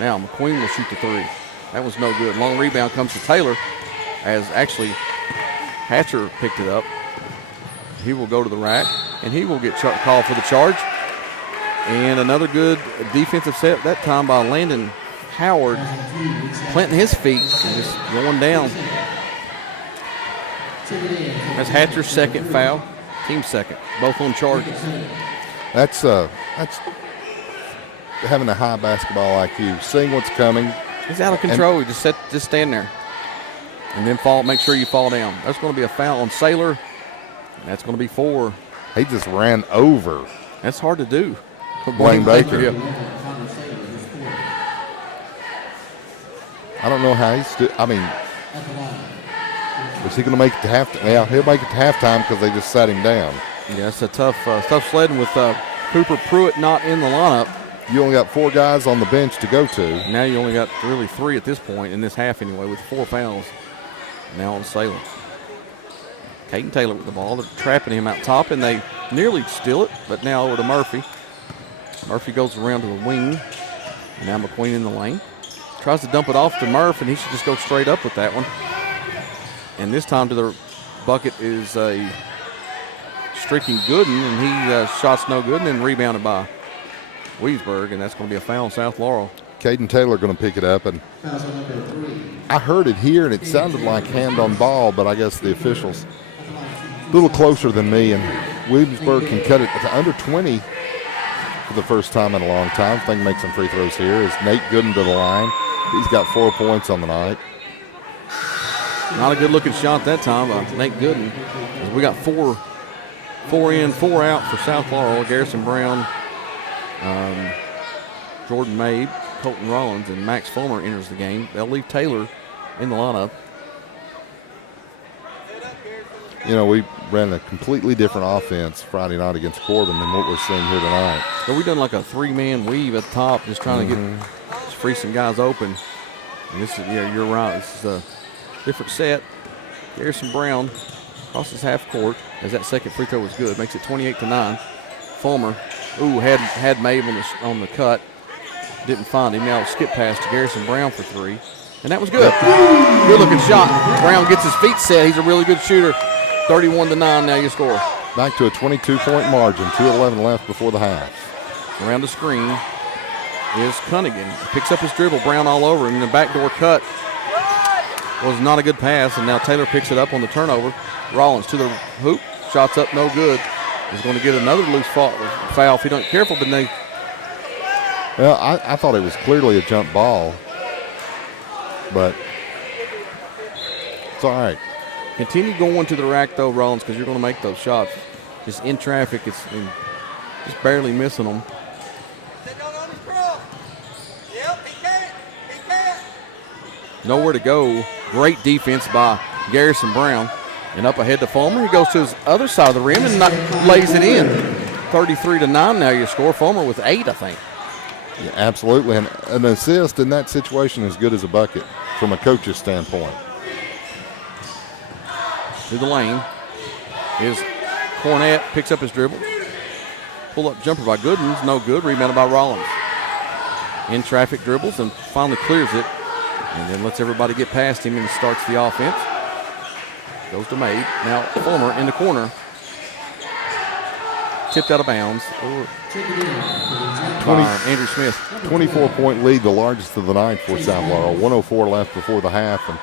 Now McQueen will shoot the 3. That was no good. Long rebound comes to Taylor as actually Hatcher picked it up. He will go to the rack and he will get called for the charge. And another good defensive set, that time by Landon Howard, planting his feet and just going down. That's Hatcher's second foul, team second, both on charges. That's having a high basketball IQ, seeing what's coming. He's out of control. He just stand there, and then make sure you fall down. That's going to be a foul on Saylor. That's going to be 4. He just ran over. That's hard to do. Blaine Baker. Yeah. I don't know how is he going to make it to halftime? Yeah, he'll make it to halftime because they just sat him down. Yeah, it's a tough sledding with Cooper Pruitt not in the lineup. You only got 4 guys on the bench to go to. Now you only got really 3 at this point, in this half anyway, with 4 fouls. Now on Salem. Caden Taylor with the ball. They're trapping him out top, and they nearly steal it, but now over to Murphy. Murphy goes around to the wing. And now McQueen in the lane. Tries to dump it off to Murph, and he should just go straight up with that one. And this time to the bucket is a streaking Gooden, and he shot's no good, and then rebounded by Williamsburg, and that's going to be a foul on South Laurel. Caden Taylor going to pick it up, and I heard it here, and it sounded like hand on ball, but I guess the officials a little closer than me, and Williamsburg can cut it to under 20 for the first time in a long time. If they can make some free throws here, is Nate Gooden to the line. He's got 4 points on the night. Not a good-looking shot that time by Nate Gooden. We got four in, 4 out for South Laurel. Garrison Brown, Jordan Mabe, Colton Rollins, and Max Fulmer enters the game. They'll leave Taylor in the lineup. You know, we ran a completely different offense Friday night against Corbin than what we're seeing here tonight. So we've done like a 3-man weave at the top, just trying to free some guys open. And this is, yeah, you're right. This is a different set. Garrison Brown crosses half court as that second free throw was good. Makes it 28-9. Fulmer, had Mabe on the cut. Didn't find him. Now skip pass to Garrison Brown for 3. And that was good. Good looking shot. Brown gets his feet set. He's a really good shooter. 31-9 now you score. Back to a 22-point margin. 2:11 left before the half. Around the screen is Cunningham. Picks up his dribble. Brown all over him. And the backdoor cut was not a good pass. And now Taylor picks it up on the turnover. Rollins to the hoop. Shots up, no good. He's going to get another loose foul if he don't careful. But they. Well, I thought it was clearly a jump ball. But it's all right. Continue going to the rack, though, Rollins, because you're going to make those shots. Just in traffic, it's just barely missing them. Nowhere to go. Great defense by Garrison Brown. And up ahead to Fulmer. He goes to his other side of the rim and lays it in. 33-9 now you score. Fulmer with 8, I think. Yeah, absolutely. And an assist in that situation is good as a bucket from a coach's standpoint. To the lane is Cornett, picks up his dribble. Pull-up jumper by Gooden's, no good. Rebounded by Rollins. In traffic dribbles and finally clears it. And then lets everybody get past him and starts the offense. Goes to Mabe. Now Fulmer in the corner. Tipped out of bounds. Andrew Smith. 24-point lead, the largest of the night for South Laurel. 104 left before the half. And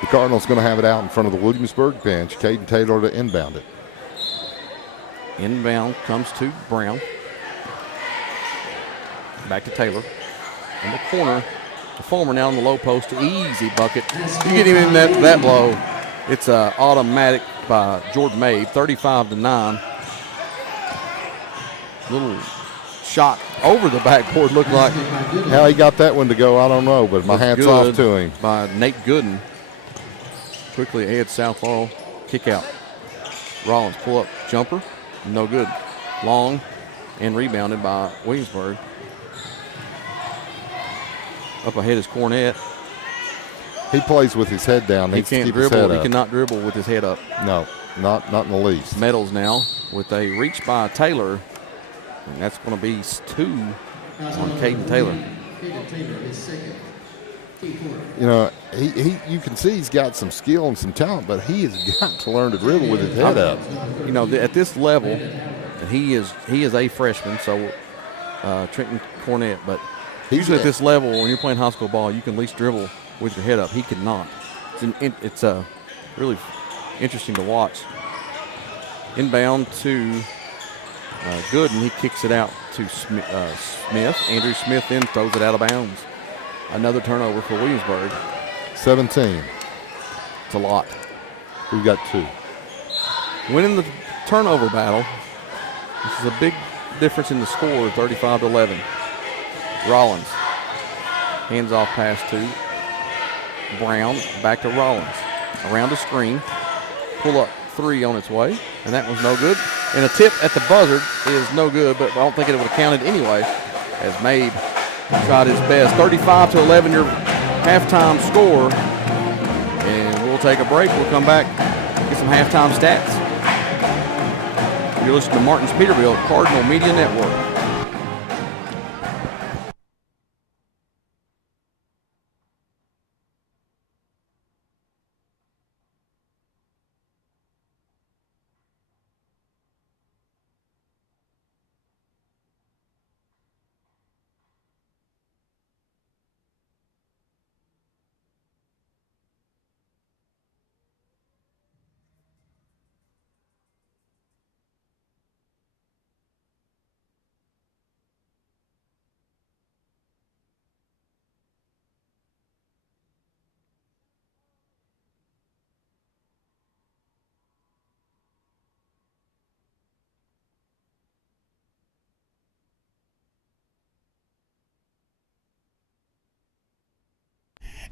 the Cardinals going to have it out in front of the Williamsburg bench. Caden Taylor to inbound it. Inbound comes to Brown. Back to Taylor. In the corner to Fulmer now in the low post. Easy bucket. You get him in that low. It's automatic by Jordan Mabe. 35-9. Little shot over the backboard looked like. How he got that one to go, I don't know, but my hat's off to him. By Nate Gooden. Quickly ahead, South Laurel. Kick out. Rollins pull up jumper. No good. Long and rebounded by Williamsburg. Up ahead is Cornett. He plays with his head down. He can't dribble. He cannot dribble with his head up. No, not in the least. Meadows now with a reach by Taylor. And that's going to be 2 on Caden Taylor. You know, you can see he's got some skill and some talent, but he has got to learn to dribble with his head up. You know, at this level, he is a freshman, so Trenton Cornett, but usually at this level, when you're playing high school ball, you can at least dribble with your head up. He could not. It's really interesting to watch. Inbound to Gooden. He kicks it out to Smith. Andrew Smith then throws it out of bounds. Another turnover for Williamsburg. 17. It's a lot. We've got 2. Winning the turnover battle. This is a big difference in the score, 35-11. Rollins. Hands off pass to Brown. Back to Rollins. Around the screen. Pull up 3 on its way. And that was no good. And a tip at the buzzer is no good, but I don't think it would have counted anyway, as Mabe tried his best. 35-11, your halftime score. And we'll take a break. We'll come back, get some halftime stats. You're listening to Martin's Peterbilt Cardinal Media Network.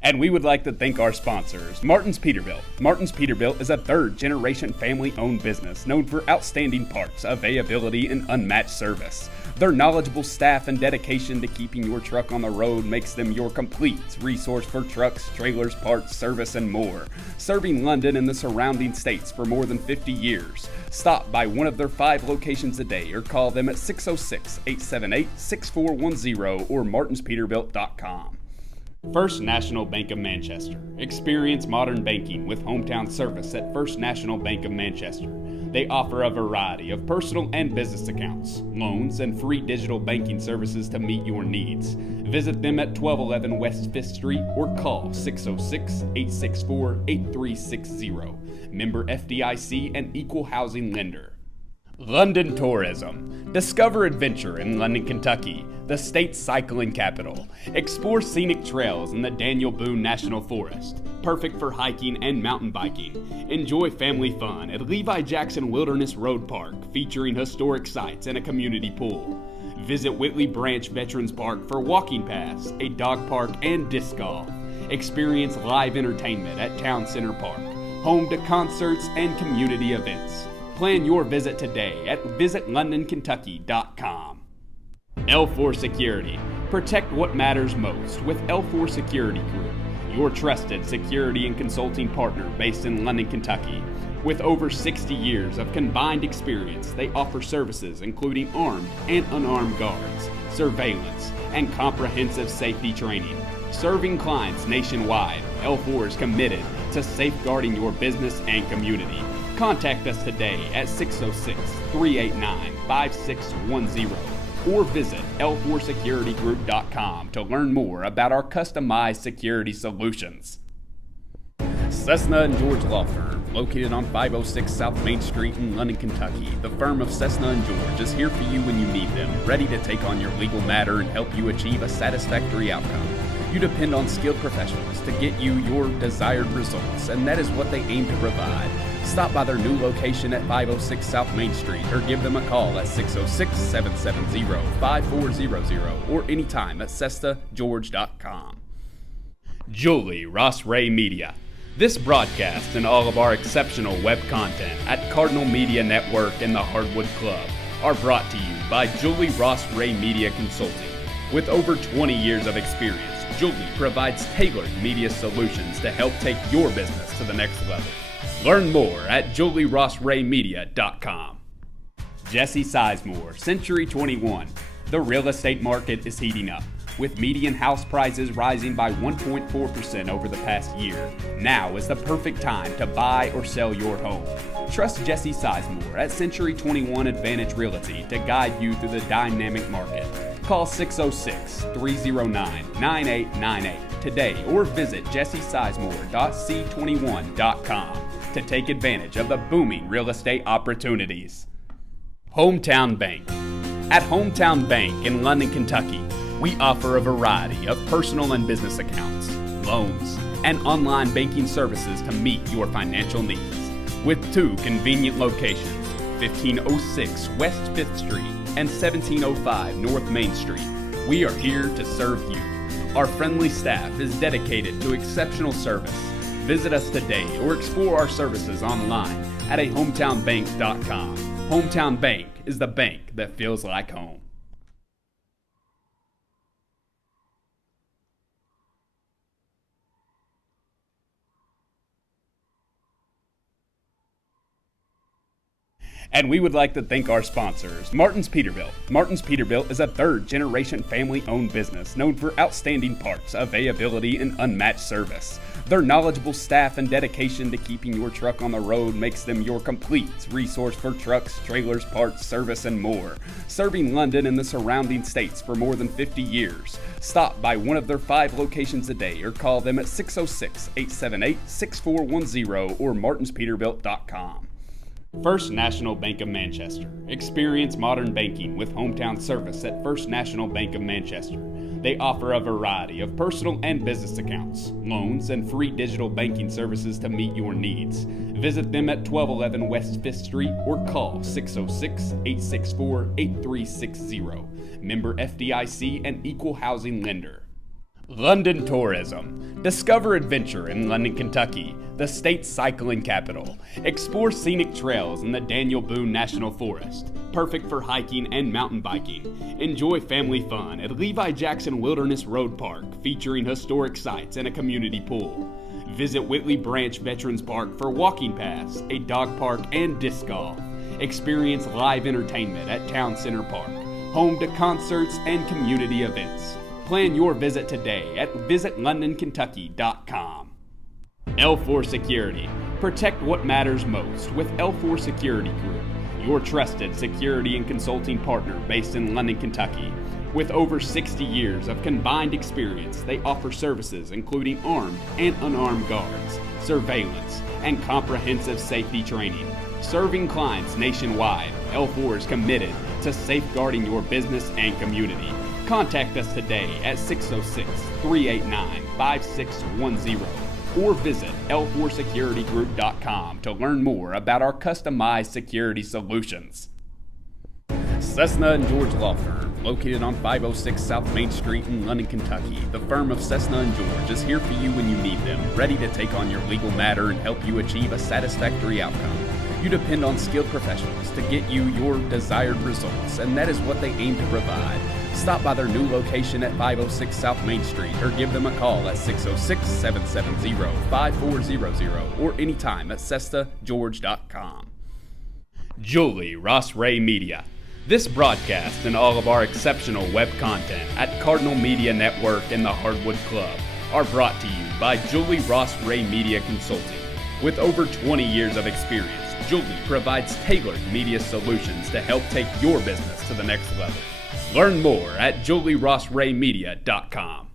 And we would like to thank our sponsors, Martin's Peterbilt. Martin's Peterbilt is a third-generation family-owned business known for outstanding parts, availability, and unmatched service. Their knowledgeable staff and dedication to keeping your truck on the road makes them your complete resource for trucks, trailers, parts, service, and more. Serving London and the surrounding states for more than 50 years. Stop by one of their 5 locations a day or call them at 606-878-6410 or martinspeterbilt.com. First National Bank of Manchester. Experience modern banking with hometown service at First National Bank of Manchester. They offer a variety of personal and business accounts, loans, and free digital banking services to meet your needs. Visit them at 1211 West 5th Street or call 606-864-8360. Member FDIC and Equal Housing Lender. London Tourism. Discover adventure in London, Kentucky, the state's cycling capital. Explore scenic trails in the Daniel Boone National Forest, perfect for hiking and mountain biking. Enjoy family fun at Levi Jackson Wilderness Road Park, featuring historic sites and a community pool. Visit Whitley Branch Veterans Park for walking paths, a dog park, and disc golf. Experience live entertainment at Town Center Park, home to concerts and community events. Plan your visit today at visitlondonkentucky.com. L4 Security. Protect what matters most with L4 Security Group, your trusted security and consulting partner based in London, Kentucky. With over 60 years of combined experience, they offer services including armed and unarmed guards, surveillance, and comprehensive safety training. Serving clients nationwide, L4 is committed to safeguarding your business and community. Contact us today at 606-389-5610 or visit l4securitygroup.com to learn more about our customized security solutions. Cessna & George Law Firm, located on 506 South Main Street in London, Kentucky. The firm of Cessna & George is here for you when you need them, ready to take on your legal matter and help you achieve a satisfactory outcome. You depend on skilled professionals to get you your desired results, and that is what they aim to provide. Stop by their new location at 506 South Main Street or give them a call at 606-770-5400 or anytime at cestageorge.com. Julie Ross Ray Media. This broadcast and all of our exceptional web content at Cardinal Media Network and the Hardwood Club are brought to you by Julie Ross Ray Media Consulting. With over 20 years of experience, Julie provides tailored media solutions to help take your business to the next level. Learn more at julierossraymedia.com. Jesse Sizemore, Century 21. The real estate market is heating up, with median house prices rising by 1.4% over the past year. Now is the perfect time to buy or sell your home. Trust Jesse Sizemore at Century 21 Advantage Realty to guide you through the dynamic market. Call 606-309-9898 today or visit jessesizemore.c21.com to take advantage of the booming real estate opportunities. Hometown Bank. At Hometown Bank in London, Kentucky, we offer a variety of personal and business accounts, loans, and online banking services to meet your financial needs. With 2 convenient locations, 1506 West 5th Street and 1705 North Main Street, we are here to serve you. Our friendly staff is dedicated to exceptional service. Visit us today or explore our services online at hometownbank.com. Hometown Bank is the bank that feels like home. And we would like to thank our sponsors, Martin's Peterbilt. Martin's Peterbilt is a third-generation family-owned business known for outstanding parts, availability, and unmatched service. Their knowledgeable staff and dedication to keeping your truck on the road makes them your complete resource for trucks, trailers, parts, service, and more. Serving London and the surrounding states for more than 50 years. Stop by one of their 5 locations a day or call them at 606-878-6410 or martinspeterbilt.com. First National Bank of Manchester. Experience modern banking with hometown service at First National Bank of Manchester. They offer a variety of personal and business accounts, loans, and free digital banking services to meet your needs. Visit them at 1211 West 5th Street or call 606-864-8360. Member FDIC and Equal Housing Lender. London Tourism. Discover adventure in London, Kentucky, the state's cycling capital. Explore scenic trails in the Daniel Boone National Forest, perfect for hiking and mountain biking. Enjoy family fun at Levi Jackson Wilderness Road Park, featuring historic sites and a community pool. Visit Whitley Branch Veterans Park for walking paths, a dog park, and disc golf. Experience live entertainment at Town Center Park, home to concerts and community events. Plan your visit today at visitlondonkentucky.com. L4 Security. Protect what matters most with L4 Security Group, your trusted security and consulting partner based in London, Kentucky. With over 60 years of combined experience, they offer services including armed and unarmed guards, surveillance, and comprehensive safety training. Serving clients nationwide, L4 is committed to safeguarding your business and community. Contact us today at 606-389-5610 or visit L4securitygroup.com to learn more about our customized security solutions. Cessna & George Law Firm, located on 506 South Main Street in London, Kentucky. The firm of Cessna & George is here for you when you need them, ready to take on your legal matter and help you achieve a satisfactory outcome. You depend on skilled professionals to get you your desired results, and that is what they aim to provide. Stop by their new location at 506 South Main Street or give them a call at 606-770-5400 or anytime at CessaGeorge.com. Julie Ross Ray Media. This broadcast and all of our exceptional web content at Cardinal Media Network and the Hardwood Club are brought to you by Julie Ross Ray Media Consulting. With over 20 years of experience, Julie provides tailored media solutions to help take your business to the next level. Learn more at julierossraymedia.com.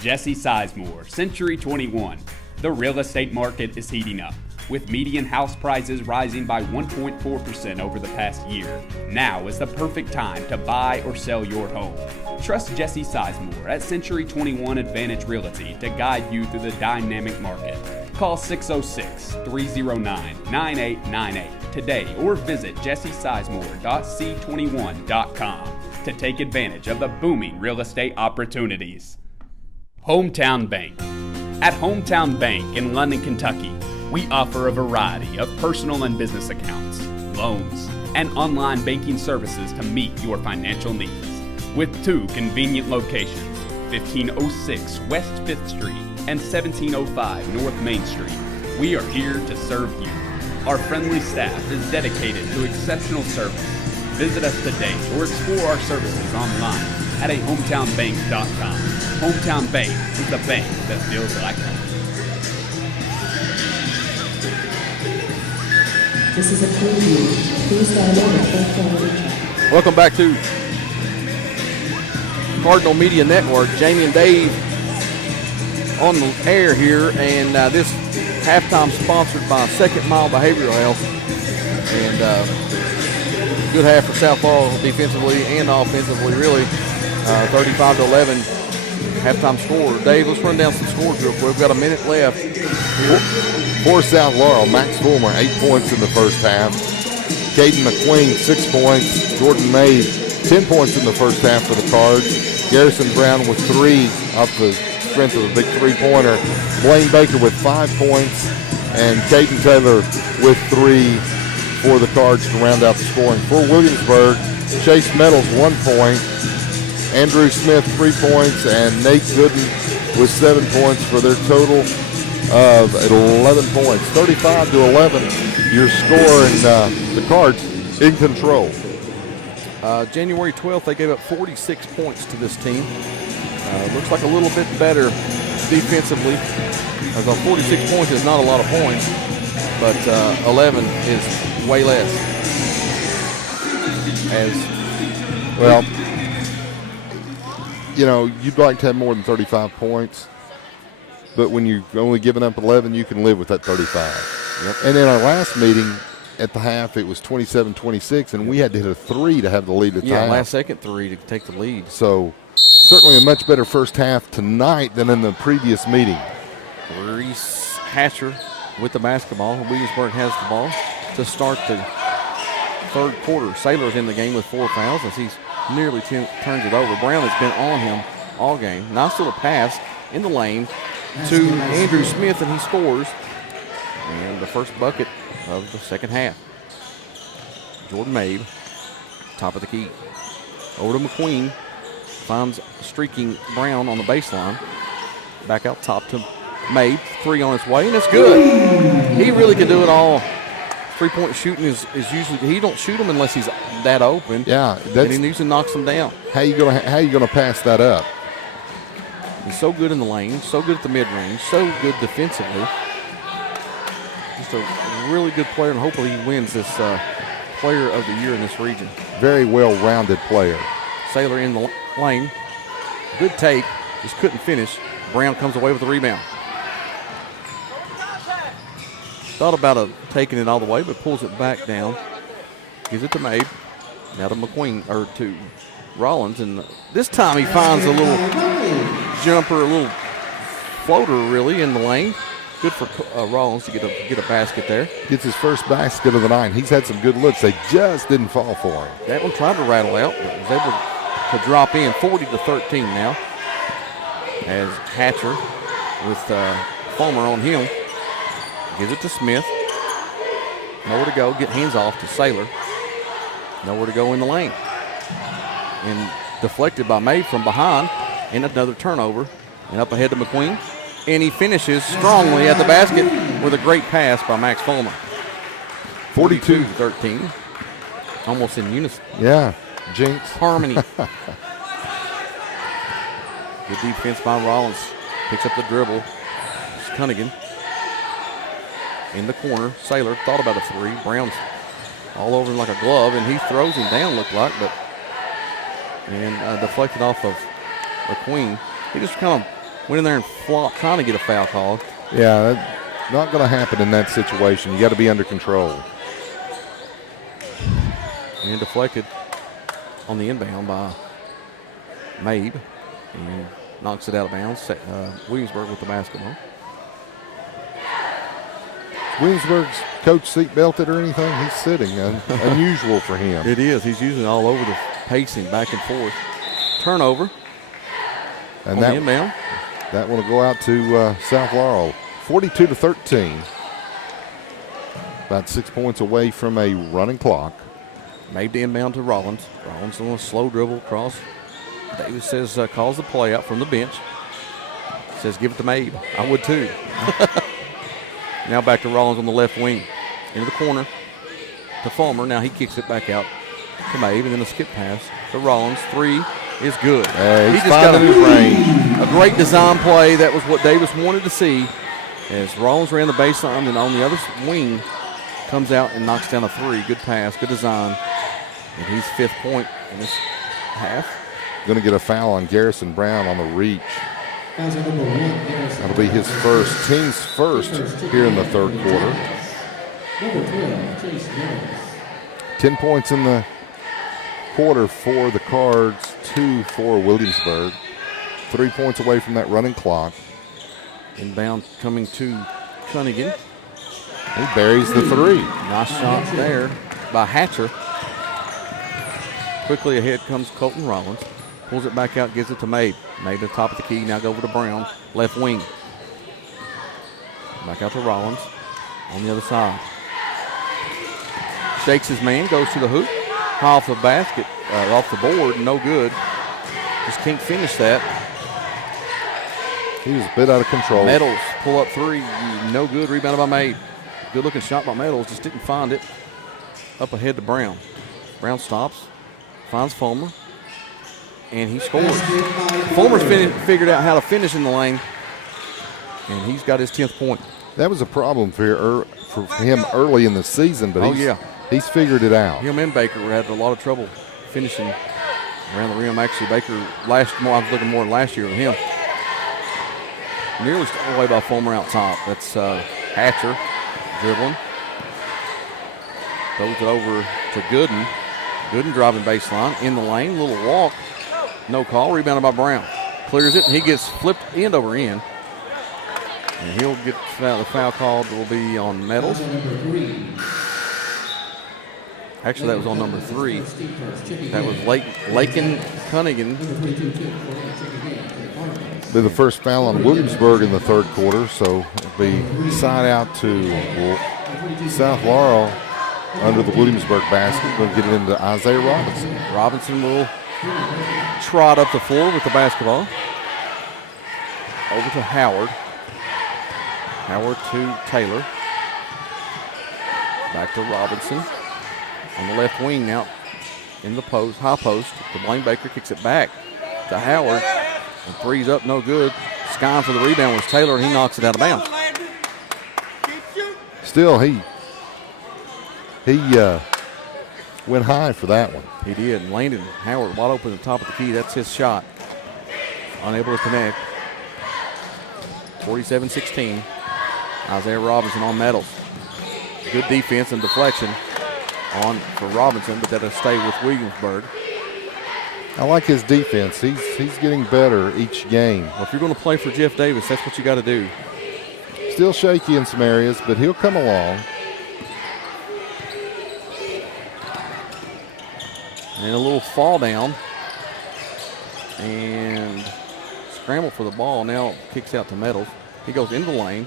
Jesse Sizemore, Century 21. The real estate market is heating up, with median house prices rising by 1.4% over the past year. Now is the perfect time to buy or sell your home. Trust Jesse Sizemore at Century 21 Advantage Realty to guide you through the dynamic market. Call 606-309-9898 today or visit jessesizemore.c21.com to take advantage of the booming real estate opportunities. Hometown Bank. At Hometown Bank in London, Kentucky, we offer a variety of personal and business accounts, loans, and online banking services to meet your financial needs. With two convenient locations, 1506 West 5th Street and 1705 North Main Street, we are here to serve you. Our friendly staff is dedicated to exceptional service. Visit us today or explore our services online at hometownbank.com. Hometown Bank is the bank that feels like home. This is a preview. Please download the full quality check. Welcome back to Cardinal Media Network. Jamie and Dave on the air here, and this halftime sponsored by Second Mile Behavioral Health. And good half for South Laurel defensively and offensively, really. 35-11 halftime score. Dave, let's run down some scores real quick. We've got a minute left here. For South Laurel, Max Fulmer, 8 points in the first half. Caden McQueen, 6 points. Jordan May, 10 points in the first half for the Cards. Garrison Brown with 3 off the strength of a big three-pointer. Blaine Baker with 5 points. And Caden Taylor with 3 for the Cards to round out the scoring. For Williamsburg, Chase Meadows, 1 point. Andrew Smith, 3 points. And Nate Gooden with 7 points for their total of 11 points. 35-11, your score, and the Cards in control. January 12th, they gave up 46 points to this team. Looks like a little bit better defensively. Although 46 points is not a lot of points, but 11 is way less. Well, you know, you'd like to have more than 35 points. But when you've only given up 11, you can live with that 35. Yep. And in our last meeting, at the half, it was 27-26, and we had to hit a 3 to have the lead at the half. Yeah, last second 3 to take the lead. So certainly a much better first half tonight than in the previous meeting. Reese Hatcher with the basketball. Williamsburg has the ball to start the third quarter. Saylor's in the game with 4 fouls as he's nearly turns it over. Brown has been on him all game. Nice little pass in the lane to Andrew Smith, and he scores. And the first bucket of the second half. Jordan Mabe, top of the key. Over to McQueen. Finds streaking Brown on the baseline. Back out top to Mabe. 3 on its way, and it's good. He really can do it all. 3-point shooting is usually, he don't shoot them unless he's that open. Yeah, and he usually knocks them down. How you gonna pass that up? He's so good in the lane, so good at the mid-range, so good defensively. Just a really good player, and hopefully he wins this Player of the Year in this region. Very well-rounded player. Saylor in the lane. Good take, just couldn't finish. Brown comes away with the rebound. Thought about taking it all the way, but pulls it back down. Gives it to Mabe. Now to McQueen, or to Rollins. And this time he finds a little jumper, a little floater really in the lane. Good for Rollins to get a basket there. Gets his first basket of the night. He's had some good looks. They just didn't fall for him. That one tried to rattle out, but was able to drop in. 40-13 now. As Hatcher with Fulmer on him. Gives it to Smith. Nowhere to go. Get hands off to Saylor. Nowhere to go in the lane. And deflected by May from behind. And another turnover. And up ahead to McQueen. And he finishes strongly at the basket with a great pass by Max Fulmer. 42-13. Almost in unison. Yeah. Jinx. Harmony. Good defense by Rollins. Picks up the dribble. It's Cunningham. In the corner, Saylor thought about a 3. Brown's all over him like a glove, and he throws him down, looked like, but deflected off of McQueen. He just kind of went in there and flopped, trying to get a foul call. Yeah, that's not going to happen in that situation. You got to be under control. And deflected on the inbound by Mabe, and knocks it out of bounds. Williamsburg with the basketball. Williamsburg's coach seat belted or anything? He's sitting. Unusual for him. It is. He's usually all over the pacing back and forth. Turnover. And on the inbound. That one will go out to South Laurel. 42-13. About 6 points away from a running clock. Made the inbound to Rollins. Rollins on a slow dribble across. Davis says calls the play out from the bench. Says give it to Mabe. I would too. Now back to Rollins on the left wing. Into the corner to Fulmer. Now he kicks it back out to Mabe, and then a skip pass to Rollins. 3 is good. He just got his range. A great design play. That was what Davis wanted to see. As Rollins ran the baseline, and on the other wing comes out and knocks down a 3. Good pass, good design. And he's 5th point in this half. Going to get a foul on Garrison Brown on the reach. That'll be his first, team's first here in the third quarter. 10 points in the quarter for the Cards, 2 for Williamsburg. 3 points away from that running clock. Inbound coming to Cunningham. He buries the 3. Nice shot there by Hatcher. Quickly ahead comes Colton Rollins. Pulls it back out, gives it to Mabe. Mabe to the top of the key, now go over to Brown, left wing. Back out to Rollins on the other side. Shakes his man, goes to the hoop. Off the basket, off the board, no good. Just can't finish that. He was a bit out of control. Meadows, pull up 3, no good. Rebounded by Mabe. Good looking shot by Meadows, just didn't find it. Up ahead to Brown. Brown stops, finds Fulmer, and he scores. Fulmer's figured out how to finish in the lane, and he's got his 10th point. That was a problem for him early in the season, but he's figured it out. Him and Baker had a lot of trouble finishing around the rim. Actually, Baker I was looking more than last year with him. Nearly stolen away by Fulmer out top. That's Hatcher dribbling. Throws it over to Gooden. Gooden driving baseline in the lane. Little walk. No call. Rebounded by Brown. Clears it, and he gets flipped end over end. And he'll get the foul called will be on Meadows. Actually, that was on number 3. That was Lakin Cunningham. Be the first foul on Williamsburg in the third quarter, so it'll be side out to South Laurel under the Williamsburg basket. We'll get it into Isaiah Robinson. Robinson will trot up the floor with the basketball. Over to Howard. Howard to Taylor. Back to Robinson. On the left wing now, in the post, high post. The Blaine Baker kicks it back to Howard. And three's up, no good. Skying for the rebound was Taylor, and he knocks it out of bounds. Still, he went high for that one. He did. And Landon Howard wide open at the top of the key. That's his shot. Unable to connect. 47-16. Isaiah Robinson on medals. Good defense and deflection on for Robinson, but that'll stay with Williamsburg. I like his defense. He's getting better each game. Well, if you're going to play for Jeff Davis, that's what you got to do. Still shaky in some areas, but he'll come along. And a little fall down. And scramble for the ball. Now kicks out to Metals. He goes into the lane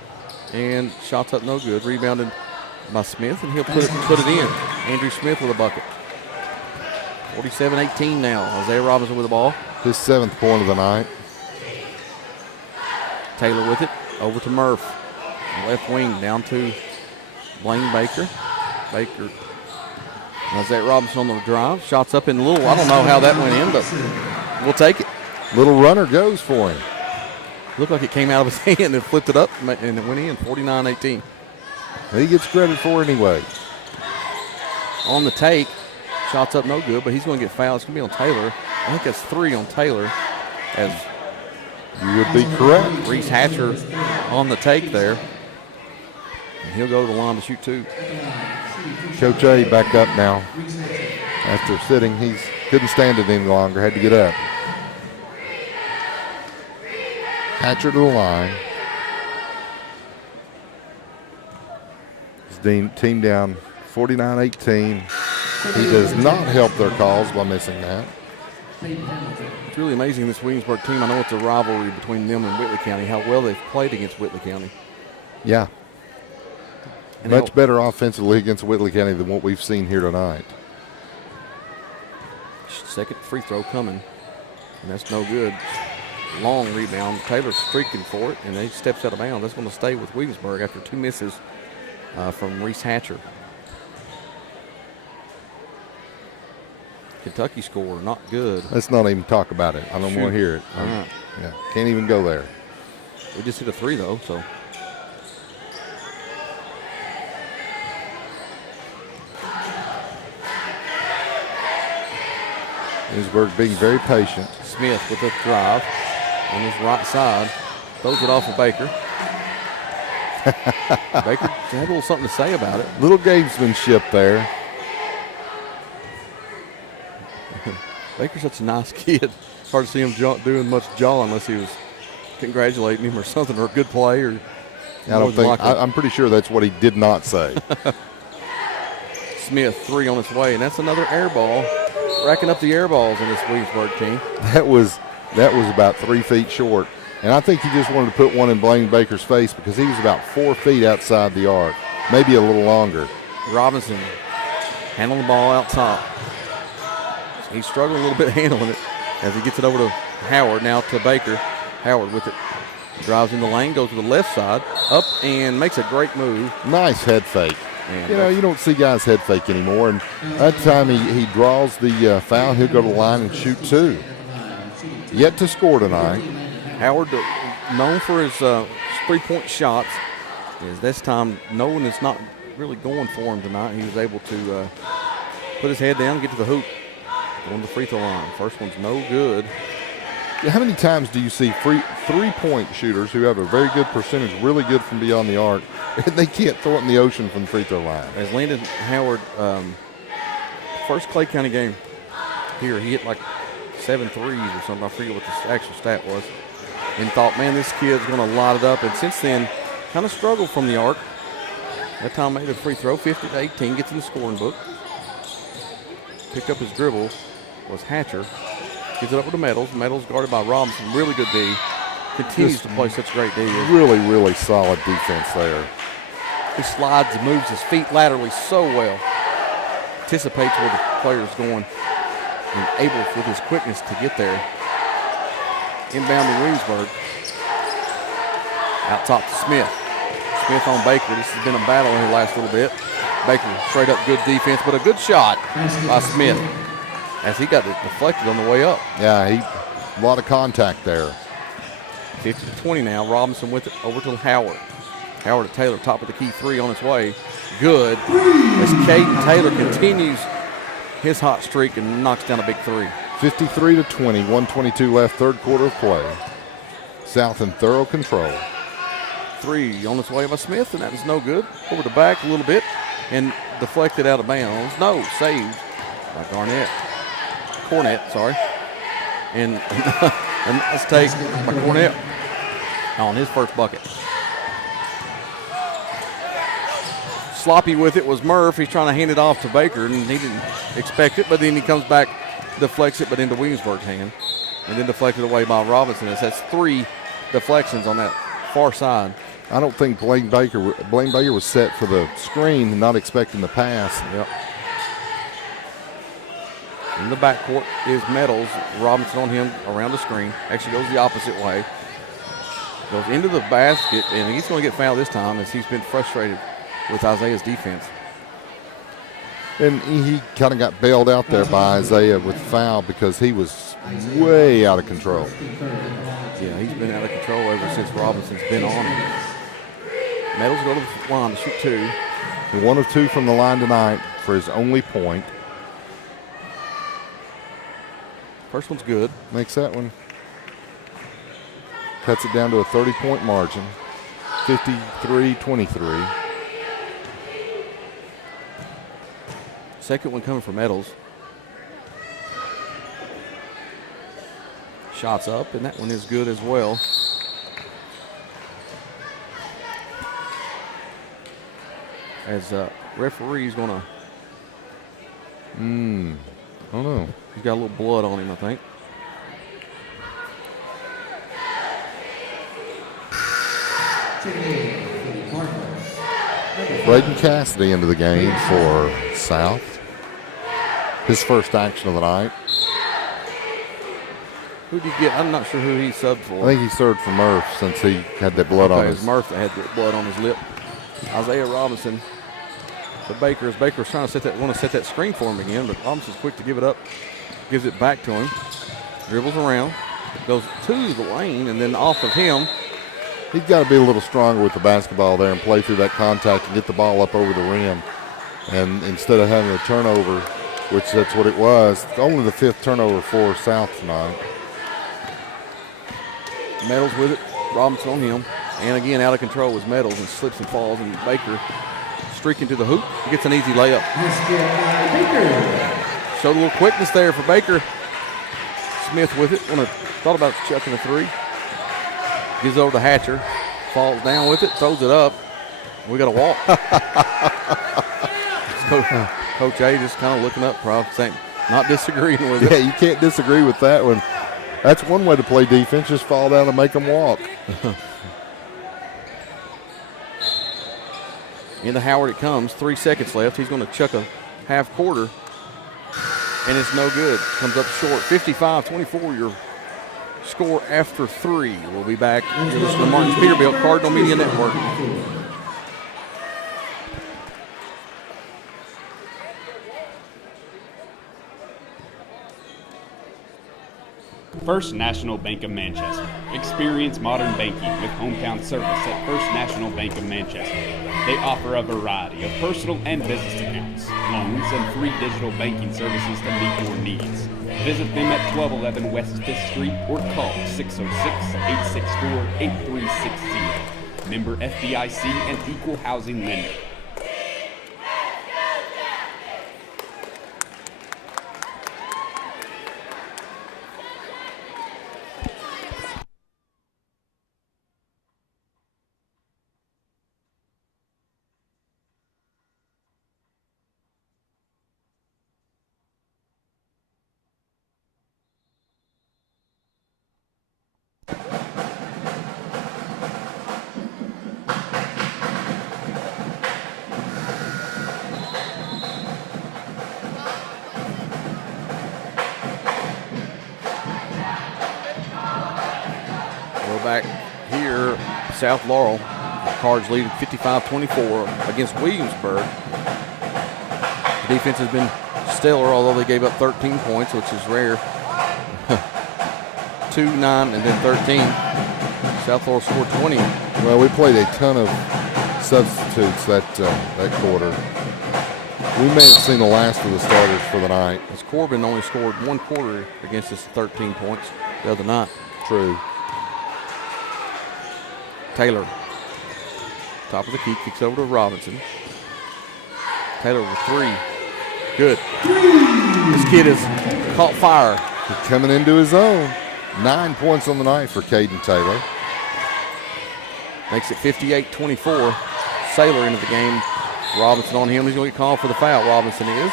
and shots up no good. Rebounded by Smith, and he'll put it in. Andrew Smith with a bucket. 47-18 now. Isaiah Robinson with the ball. His 7th point of the night. Taylor with it. Over to Murph. Left wing down to Blaine Baker. Baker. Isaiah Robinson on the drive. Shots up in a little. I don't know how that went in, but we'll take it. Little runner goes for him. Looked like it came out of his hand and flipped it up, and it went in. 49-18. He gets credit for it anyway. On the take. Shots up no good, but he's going to get fouled. It's going to be on Taylor. I think that's 3 on Taylor. As you would be correct. Reese Hatcher on the take there. And he'll go to the line to shoot 2. Coach A back up now. After sitting, he couldn't stand it any longer, had to get up. Hatcher to the line. His team down 49-18. He does not help their cause by missing that. It's really amazing, this Williamsburg team. I know it's a rivalry between them and Whitley County, how well they've played against Whitley County. Yeah. And much better offensively against Whitley County than what we've seen here tonight. Second free throw coming, and that's no good. Long rebound. Taylor's streaking for it, and he steps out of bounds. That's going to stay with Williamsburg after 2 misses from Reese Hatcher. Kentucky score, not good. Let's not even talk about it. I don't want to hear it. All right. Yeah, can't even go there. We just hit a 3 though, so. Williamsburg being very patient. Smith with a drive on his right side. Throws it off of Baker. Baker had a little something to say about it. Little gamesmanship there. Baker's such a nice kid. Hard to see him doing much jaw unless he was congratulating him or something, or a good play. Or I'm pretty sure that's what he did not say. Smith 3 on its way, and that's another air ball. Racking up the air balls in this Williamsburg team. That was about 3 feet short. And I think he just wanted to put one in Blaine Baker's face because he was about 4 feet outside the arc, maybe a little longer. Robinson handling the ball out top. He's struggling a little bit handling it as he gets it over to Howard, now to Baker. Howard with it. Drives in the lane, goes to the left side, up and makes a great move. Nice head fake. And you don't see guys head fake anymore. And that time he draws the foul, he'll go to the line and shoot 2. Yet to score tonight. Howard, known for his 3-point shots, is this time knowing it's not really going for him tonight. He was able to put his head down, get to the hoop, go on the free throw line. First one's no good. How many times do you see 3-point shooters who have a very good percentage, really good from beyond the arc, and they can't throw it in the ocean from the free throw line? As Landon Howard, first Clay County game here, he hit like 7 threes or something. I forget what the actual stat was. And thought, man, this kid's going to light it up. And since then, kind of struggled from the arc. That time made a free throw, 50-18, gets in the scoring book. picked up his dribble was Hatcher. Gives it up to Metals. Metals guarded by Robinson. Really good D. Continues to play such great D. Really, really solid defense there. He slides and moves his feet laterally so well. Anticipates where the player's going and able with his quickness to get there. Inbound to Williamsburg. Out top to Smith. Smith on Baker. This has been a battle in the last little bit. Baker straight up good defense, but a good shot by Smith as he got it deflected on the way up. Yeah, a lot of contact there. 50-20 now. Robinson with it over to Howard. Howard to Taylor, top of the key three on its way. Good. As Caden Taylor continues his hot streak and knocks down a big three. 53-20, 1:22 left, third quarter of play. South in thorough control. Three on its way by Smith, and that was no good. Over the back a little bit and deflected out of bounds. No, saved by Cornett, sorry. And a mistake by Cornett on his first bucket. Sloppy with it was Murph. He's trying to hand it off to Baker, and he didn't expect it, but then he comes back, deflects it, but into Williamsburg's hand, and then deflected away by Robinson. That's three deflections on that far side. I don't think Blaine Baker was set for the screen and not expecting the pass. Yep. In the backcourt is Metals. Robinson on him around the screen. Actually goes the opposite way. Goes into the basket, and he's going to get fouled this time as he's been frustrated with Isaiah's defense. And he kind of got bailed out there by Isaiah with foul because he was way out of control. Yeah, he's been out of control ever since Robinson's been on him. Metals go to the line to shoot two. 1 of 2 from the line tonight for his only point. First one's good. Makes that one. Cuts it down to a 30-point margin. 53-23. Second one coming from Metals. Shots up, and that one is good as well. As referee's going to. I don't know. He's got a little blood on him, I think. Braden Cassidy into the game for South. His first action of the night. Who did he get? I'm not sure who he subbed for. I think he served for Murph since he had that blood on It his. was Murph that had the blood on his lip. Isaiah Robinson to Baker. As Baker's trying to set that screen for him again, but Robinson's quick to give it up. Gives it back to him. Dribbles around. Goes to the lane, and then off of him. He's got to be a little stronger with the basketball there and play through that contact and get the ball up over the rim. And instead of having a turnover, which that's what it was, only the 5th turnover for South tonight. Metals with it. Robinson on him. And again, out of control was Metals and slips and falls. And Baker streaking to the hoop. He gets an easy layup. Showed a little quickness there for Baker. Smith with it. Thought about chucking a three. Gives it over to Hatcher. Falls down with it. Throws it up. We got to walk. Coach A just kind of looking up, probably saying, not disagreeing with it. Yeah, you can't disagree with that one. That's one way to play defense, just fall down and make them walk. Into Howard it comes. 3 seconds left. He's going to chuck a half quarter, and it's no good. Comes up short. 55-24, your score after 3. We'll be back. You're listening to Martin's Peterbilt Cardinal Media Network. First National Bank of Manchester. Experience modern banking with hometown service at First National Bank of Manchester. They offer a variety of personal and business accounts, loans, and free digital banking services to meet your needs. Visit them at 1211 West 5th Street or call 606-864-8360. Member FDIC and equal housing lender. South Laurel. The Cards lead 55-24 against Williamsburg. The defense has been stellar, although they gave up 13 points, which is rare. 2, 9, and then 13. South Laurel scored 20. Well, we played a ton of substitutes that quarter. We may have seen the last of the starters for the night. As Corbin only scored 1 quarter against us 13 points the other night. True. Taylor, top of the key, kicks over to Robinson. Taylor with 3. Good. This kid has caught fire. He's coming into his own. 9 points on the night for Caden Taylor. Makes it 58-24. Saylor into the game. Robinson on him. He's going to get called for the foul. Robinson is.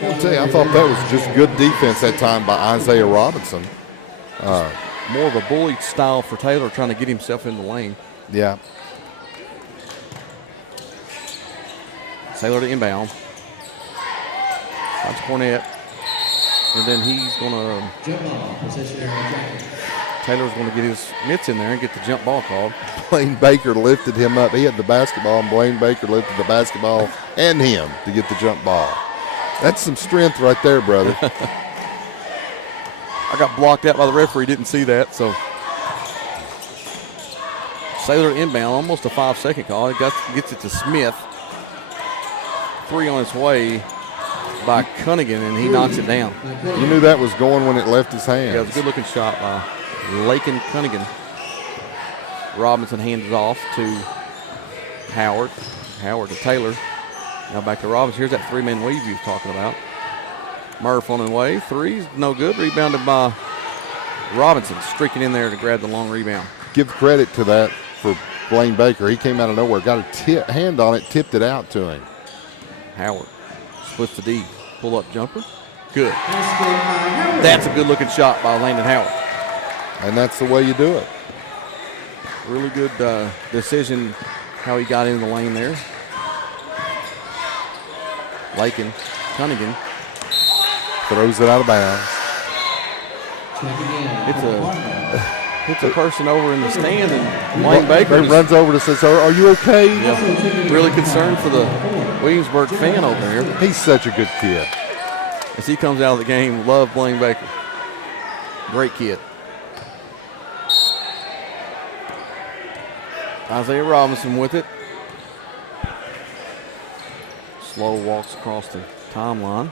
I'll tell you, I thought that was just good defense that time by Isaiah Robinson. More of a bully style for Taylor, trying to get himself in the lane. Yeah. Saylor to inbound. That's Cornett. And then he's going to. Jump ball, possession area jacket. Taylor's going to get his mitts in there and get the jump ball called. Blaine Baker lifted him up. He had the basketball, and Blaine Baker lifted the basketball and him to get the jump ball. That's some strength right there, brother. I got blocked out by the referee. Didn't see that. So Saylor inbound, almost a 5-second call. He gets it to Smith. 3 on its way by Cunningham, and he knocks it down. You knew that was going when it left his hands. Yeah, it was a good-looking shot by Lakin Cunningham. Robinson hands it off to Howard. Howard to Taylor. Now back to Robinson. Here's that 3-man weave you was talking about. Murph on the way. 3's no good. Rebounded by Robinson. Streaking in there to grab the long rebound. Give credit to that for Blaine Baker. He came out of nowhere, got a hand on it, tipped it out to him. Howard splits the D. Pull-up jumper. Good. That's a good-looking shot by Landon Howard. And that's the way you do it. Really good decision how he got into the lane there. Lakin Cunningham throws it out of bounds. It's a person over in the stand, and Blaine Baker runs over to says, "Are you okay?" Yeah, really concerned for the Williamsburg fan over here. He's such a good kid. As he comes out of the game, love Blaine Baker. Great kid. Isaiah Robinson with it. Slow walks across the timeline.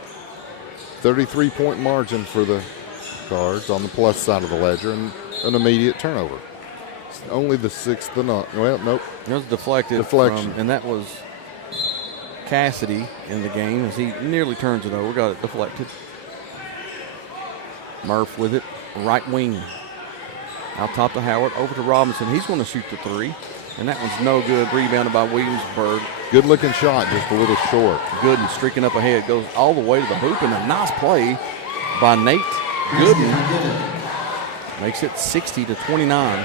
33-point margin for the Cards on the plus side of the ledger, and an immediate turnover. It's only the 6th of not. Well, nope. It was deflection. And that was Cassidy in the game as he nearly turns it over. Got it deflected. Murph with it. Right wing. Out top to Howard. Over to Robinson. He's going to shoot the 3. And that one's no good. Rebounded by Williamsburg. Good looking shot, just a little short. Good, and streaking up ahead. Goes all the way to the hoop, and a nice play by Nate Gooden. Makes it 60-29.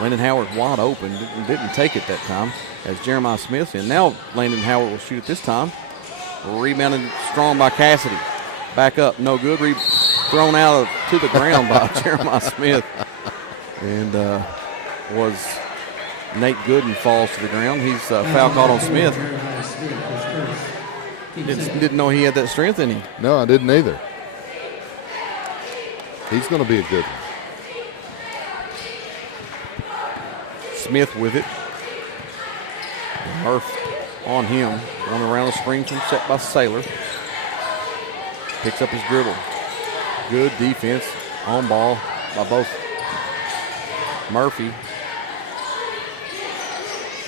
Landon Howard wide open. Didn't take it that time as Jeremiah Smith. And now Landon Howard will shoot it this time. Rebounded strong by Cassidy. Back up, no good. Thrown out to the ground by Jeremiah Smith. And was Nate Gooden falls to the ground. He's foul called on Smith. Didn't know he had that strength in him. No, I didn't either. He's going to be a good one. Smith with it. Murph on him. Going around the screen from set by Saylor. Picks up his dribble. Good defense on ball by both Murphy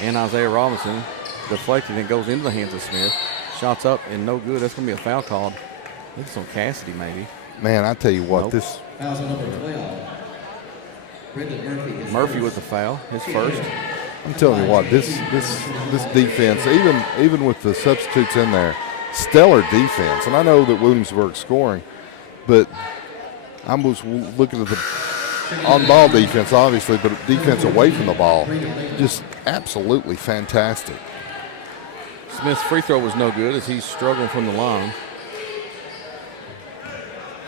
and Isaiah Robinson. Deflected and goes into the hands of Smith. Shots up and no good. That's going to be a foul called. I think it's on Cassidy maybe. Man, I tell you what, Nope. this. Fouls on number 12. Brendan Murphy. Murphy with the foul, his first. I'm telling you what, this defense, even with the substitutes in there, stellar defense. And I know that Williamsburg's scoring, but I was looking at the on-ball defense, obviously, but defense away from the ball, just absolutely fantastic. Smith's free throw was no good as he's struggling from the line.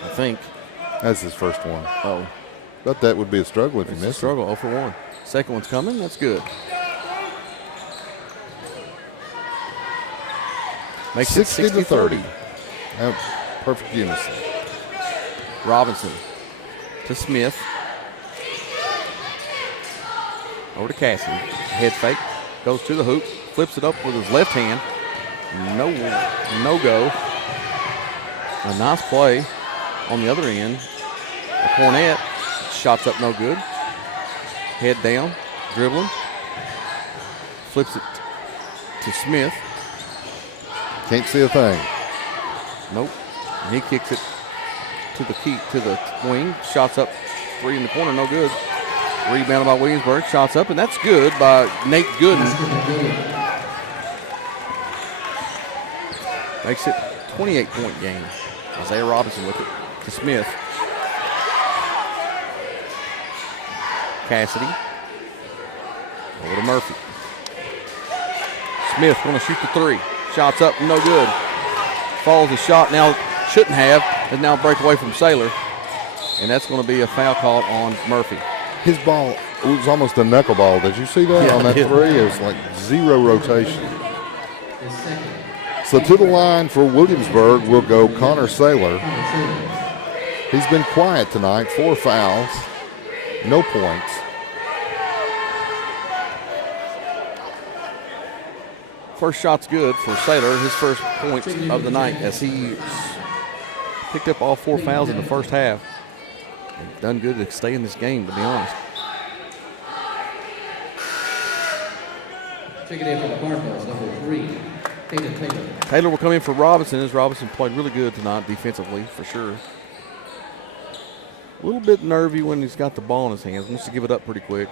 I think. That's his first one. Oh, But that would be a struggle if he it's a missed it. struggle. 0 for 1. Second one's coming. That's good. Makes 60 it to 30. 60-30. Perfect unison. Robinson to Smith. Over to Cassidy. Head fake. Goes to the hoop. Flips it up with his left hand. No go. A nice play on the other end. Cornette. Shots up no good. Head down. Dribbling. Flips it to Smith. Can't see a thing. Nope. And he kicks it to the wing. Shots up 3 in the corner, no good. Rebounded by Williamsburg. Shots up, and that's good by Nate Gooden. Makes it 28-point game. Isaiah Robinson with it to Smith. Cassidy. Over to Murphy. Smith going to shoot the 3. Shots up, no good. Falls his shot now, shouldn't have, and now break away from Saylor. And that's going to be a foul called on Murphy. His ball, it was almost a knuckleball. Did you see that on that 3? It was like 0 rotation. So to the line for Williamsburg will go Connor Saylor. He's been quiet tonight. 4 fouls, no points. First shot's good for Saylor, his first points of the night as he picked up all 4 fouls in the first half. And done good to stay in this game, to be honest. Checking in for the Cardinals, number 3, Hayden Taylor. Taylor will come in for Robinson, as Robinson played really good tonight defensively, for sure. A little bit nervy when he's got the ball in his hands. Wants to give it up pretty quick.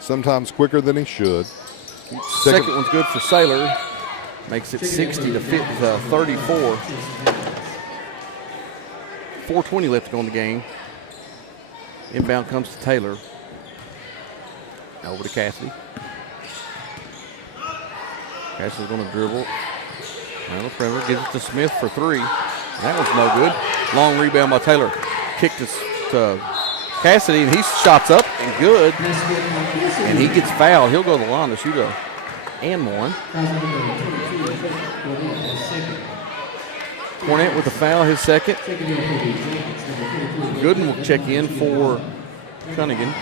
Sometimes quicker than he should. Second one's good for Saylor. Makes it 60 to 34. 4:20 left to go in the game. Inbound comes to Taylor. Over to Cassidy. Cassidy's going to dribble. Around the perimeter. Gives it to Smith for 3. That was no good. Long rebound by Taylor. Kicked to Cassidy, and he shots up and good. And he gets fouled. He'll go to the line to shoot a and one. Cornette with a foul, his second. Gooden will check in for Cunningham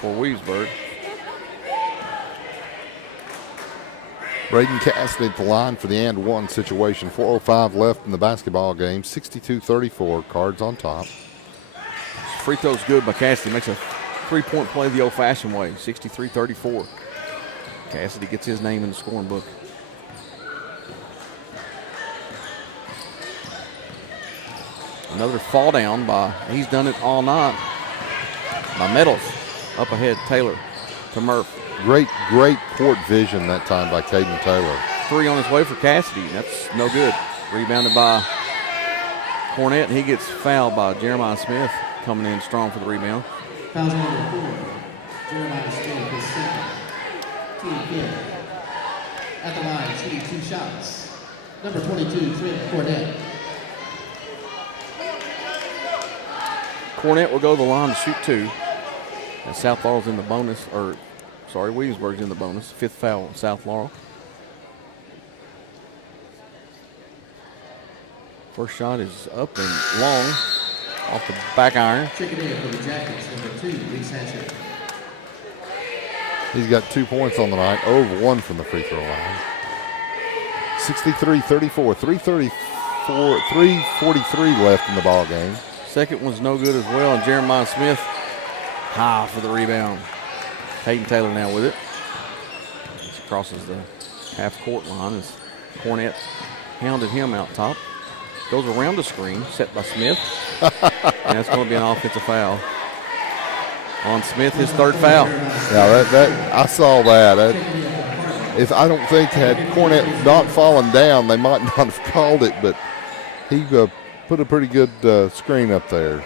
for Williamsburg. Braden Cassidy at the line for the and one situation. 4:05 left in the basketball game. 62-34. Cards on top. Free throw's good by Cassidy. Makes a 3-point play the old-fashioned way. 63-34. Cassidy gets his name in the scoring book. Another fall down by, he's done it all night, by Meadows. Up ahead, Taylor to Murph. Great court vision that time by Caden Taylor. 3 on his way for Cassidy. That's no good. Rebounded by Cornette. He gets fouled by Jeremiah Smith, coming in strong for the rebound. Foul number 4, Jeremiah Smith, his second. 2 good. At the line, shooting 2 shots. Number 22, Trent Cornette. Cornette will go to the line to shoot 2. And South Laurel's in the bonus, Williamsburg's in the bonus. 5th foul on South Laurel. First shot is up and long off the back iron. Checking in for the Jackets, number 2, Reese Hatcher. He's got 2 points on the night, 0 of 1 from the free throw line. 63-34, 3:43 left in the ball game. Second one's no good as well, and Jeremiah Smith high for the rebound. Hayden Taylor now with it. He crosses the half-court line as Cornette hounded him out top. Goes around the screen, set by Smith, and that's going to be an offensive foul on Smith, his 3rd foul. Yeah, that I saw that. If I don't think had Cornette not fallen down, they might not have called it, but he put a pretty good screen up there.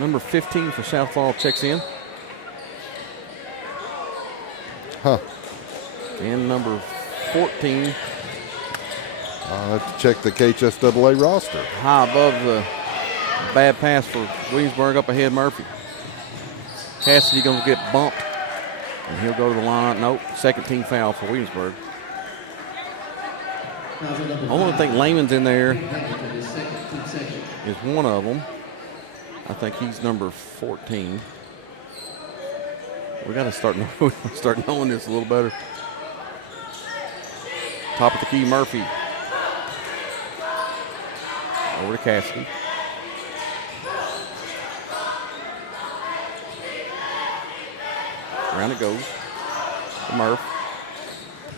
Number 15 for South Laurel checks in. Huh. And number 14. I'll have to check the KHSAA roster. High above the bad pass for Williamsburg, up ahead Murphy. Cassidy going to get bumped, and he'll go to the line. Nope, second team foul for Williamsburg. I only think Lehman's in there is one of them. I think he's number 14. We got to start knowing this a little better. Top of the key, Murphy. Over to Cassidy. Around it goes. To Murph.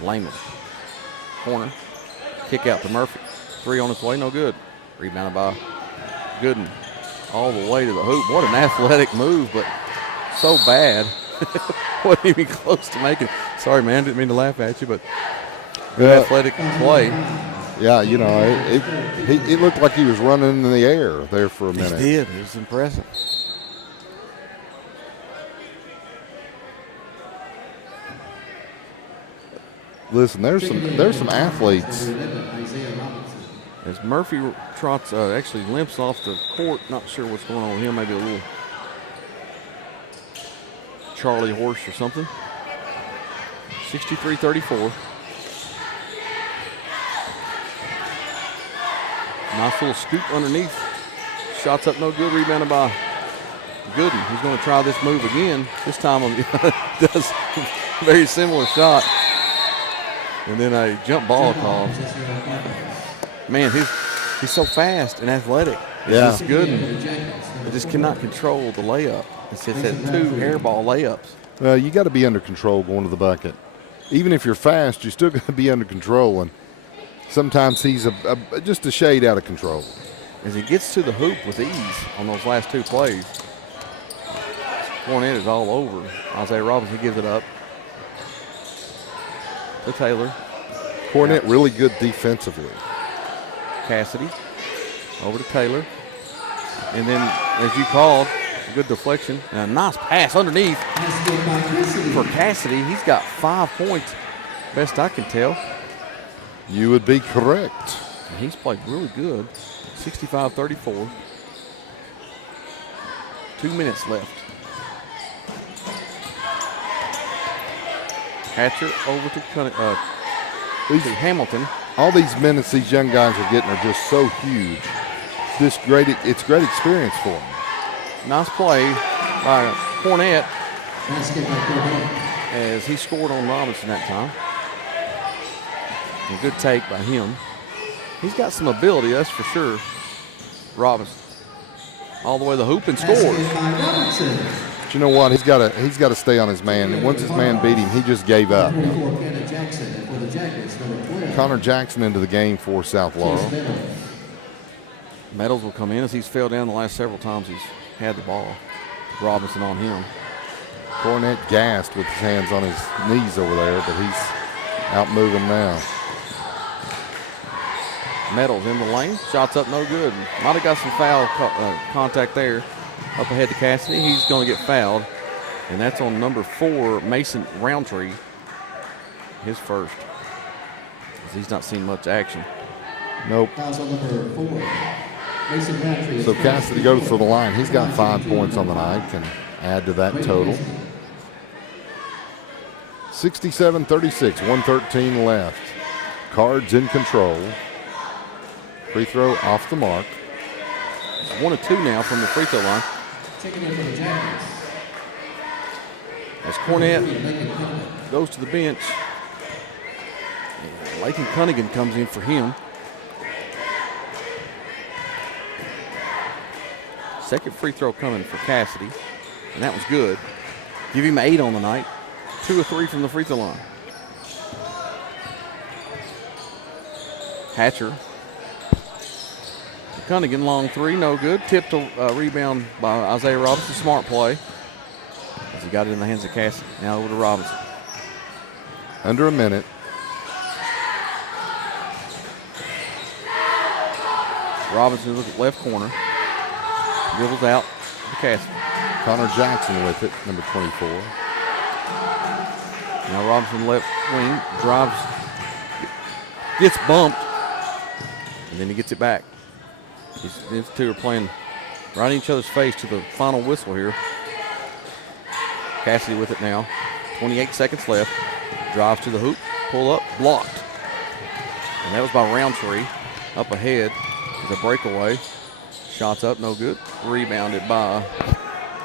Lehman. Corner. Kick out to Murphy. Three on its way, no good. Rebounded by Gooden. All the way to the hoop. What an athletic move, but so bad. Wasn't even close to making. Sorry, man. Didn't mean to laugh at you, but good athletic play. Yeah, you know, it looked like he was running in the air there for a minute. He did. It was impressive. Listen, there's some athletes. As Murphy trots, actually limps off the court. Not sure what's going on with him. Maybe a little Charlie horse or something. 63-34. Nice little scoop underneath. Shots up no good. Rebounded by Gooden. He's going to try this move again. This time does a very similar shot. And then a jump ball call. Man, he's so fast and athletic. Yeah. It's Gooden. He just cannot control the layup. It's just had two airball layups. Well, you got to be under control going to the bucket. Even if you're fast, you still got to be under control. And sometimes he's just a shade out of control. As he gets to the hoop with ease on those last two plays, Fournette is all over. Isaiah Robinson gives it up to Taylor. Fournette really good defensively. Cassidy over to Taylor. And then, as you called, a good deflection and a nice pass underneath for Cassidy. He's got 5 points, best I can tell. You would be correct. And he's played really good. 65-34. 2 minutes left. Hatcher over to Hamilton. All these minutes these young guys are getting are just so huge. It's great experience for them. Nice play by Fournette as he scored on Robinson that time. A good take by him. He's got some ability, that's for sure. Robinson all the way to the hoop and scores. But you know what? He's got to stay on his man. And once his man beat him, he just gave up. Connor Jackson into the game for South Laurel. Meadows will come in as he's fell down the last several times he's had the ball. Robinson on him. Fournette gassed with his hands on his knees over there, but he's out moving now. Meadows in the lane. Shots up no good. Might have got some foul contact there. Up ahead to Cassidy. He's going to get fouled. And that's on number 4, Mason Roundtree. His first. He's not seen much action. Nope. So Cassidy goes to the line. He's got 5 points on the night. Can add to that total. 67-36, 1:13 left. Cards in control. Free throw off the mark. 1 of 2 now from the free throw line. As Cornette goes to the bench, Lakin Cunningham comes in for him. Second free throw coming for Cassidy, and that was good. Give him 8 on the night. 2 of 3 from the free throw line. Hatcher. Cunningham, long 3, no good. Tipped a rebound by Isaiah Robinson. Smart play. As he got it in the hands of Cassidy. Now over to Robinson. Under a minute. Robinson look at left corner. Dribbles out to Cassidy. Connor Jackson with it, number 24. Now Robinson left wing, drives, gets bumped, and then he gets it back. These two are playing right in each other's face to the final whistle here. Cassidy with it now. 28 seconds left. Drives to the hoop. Pull up. Blocked. And that was by Roundtree. Up ahead is a breakaway. Shots up. No good. Rebounded by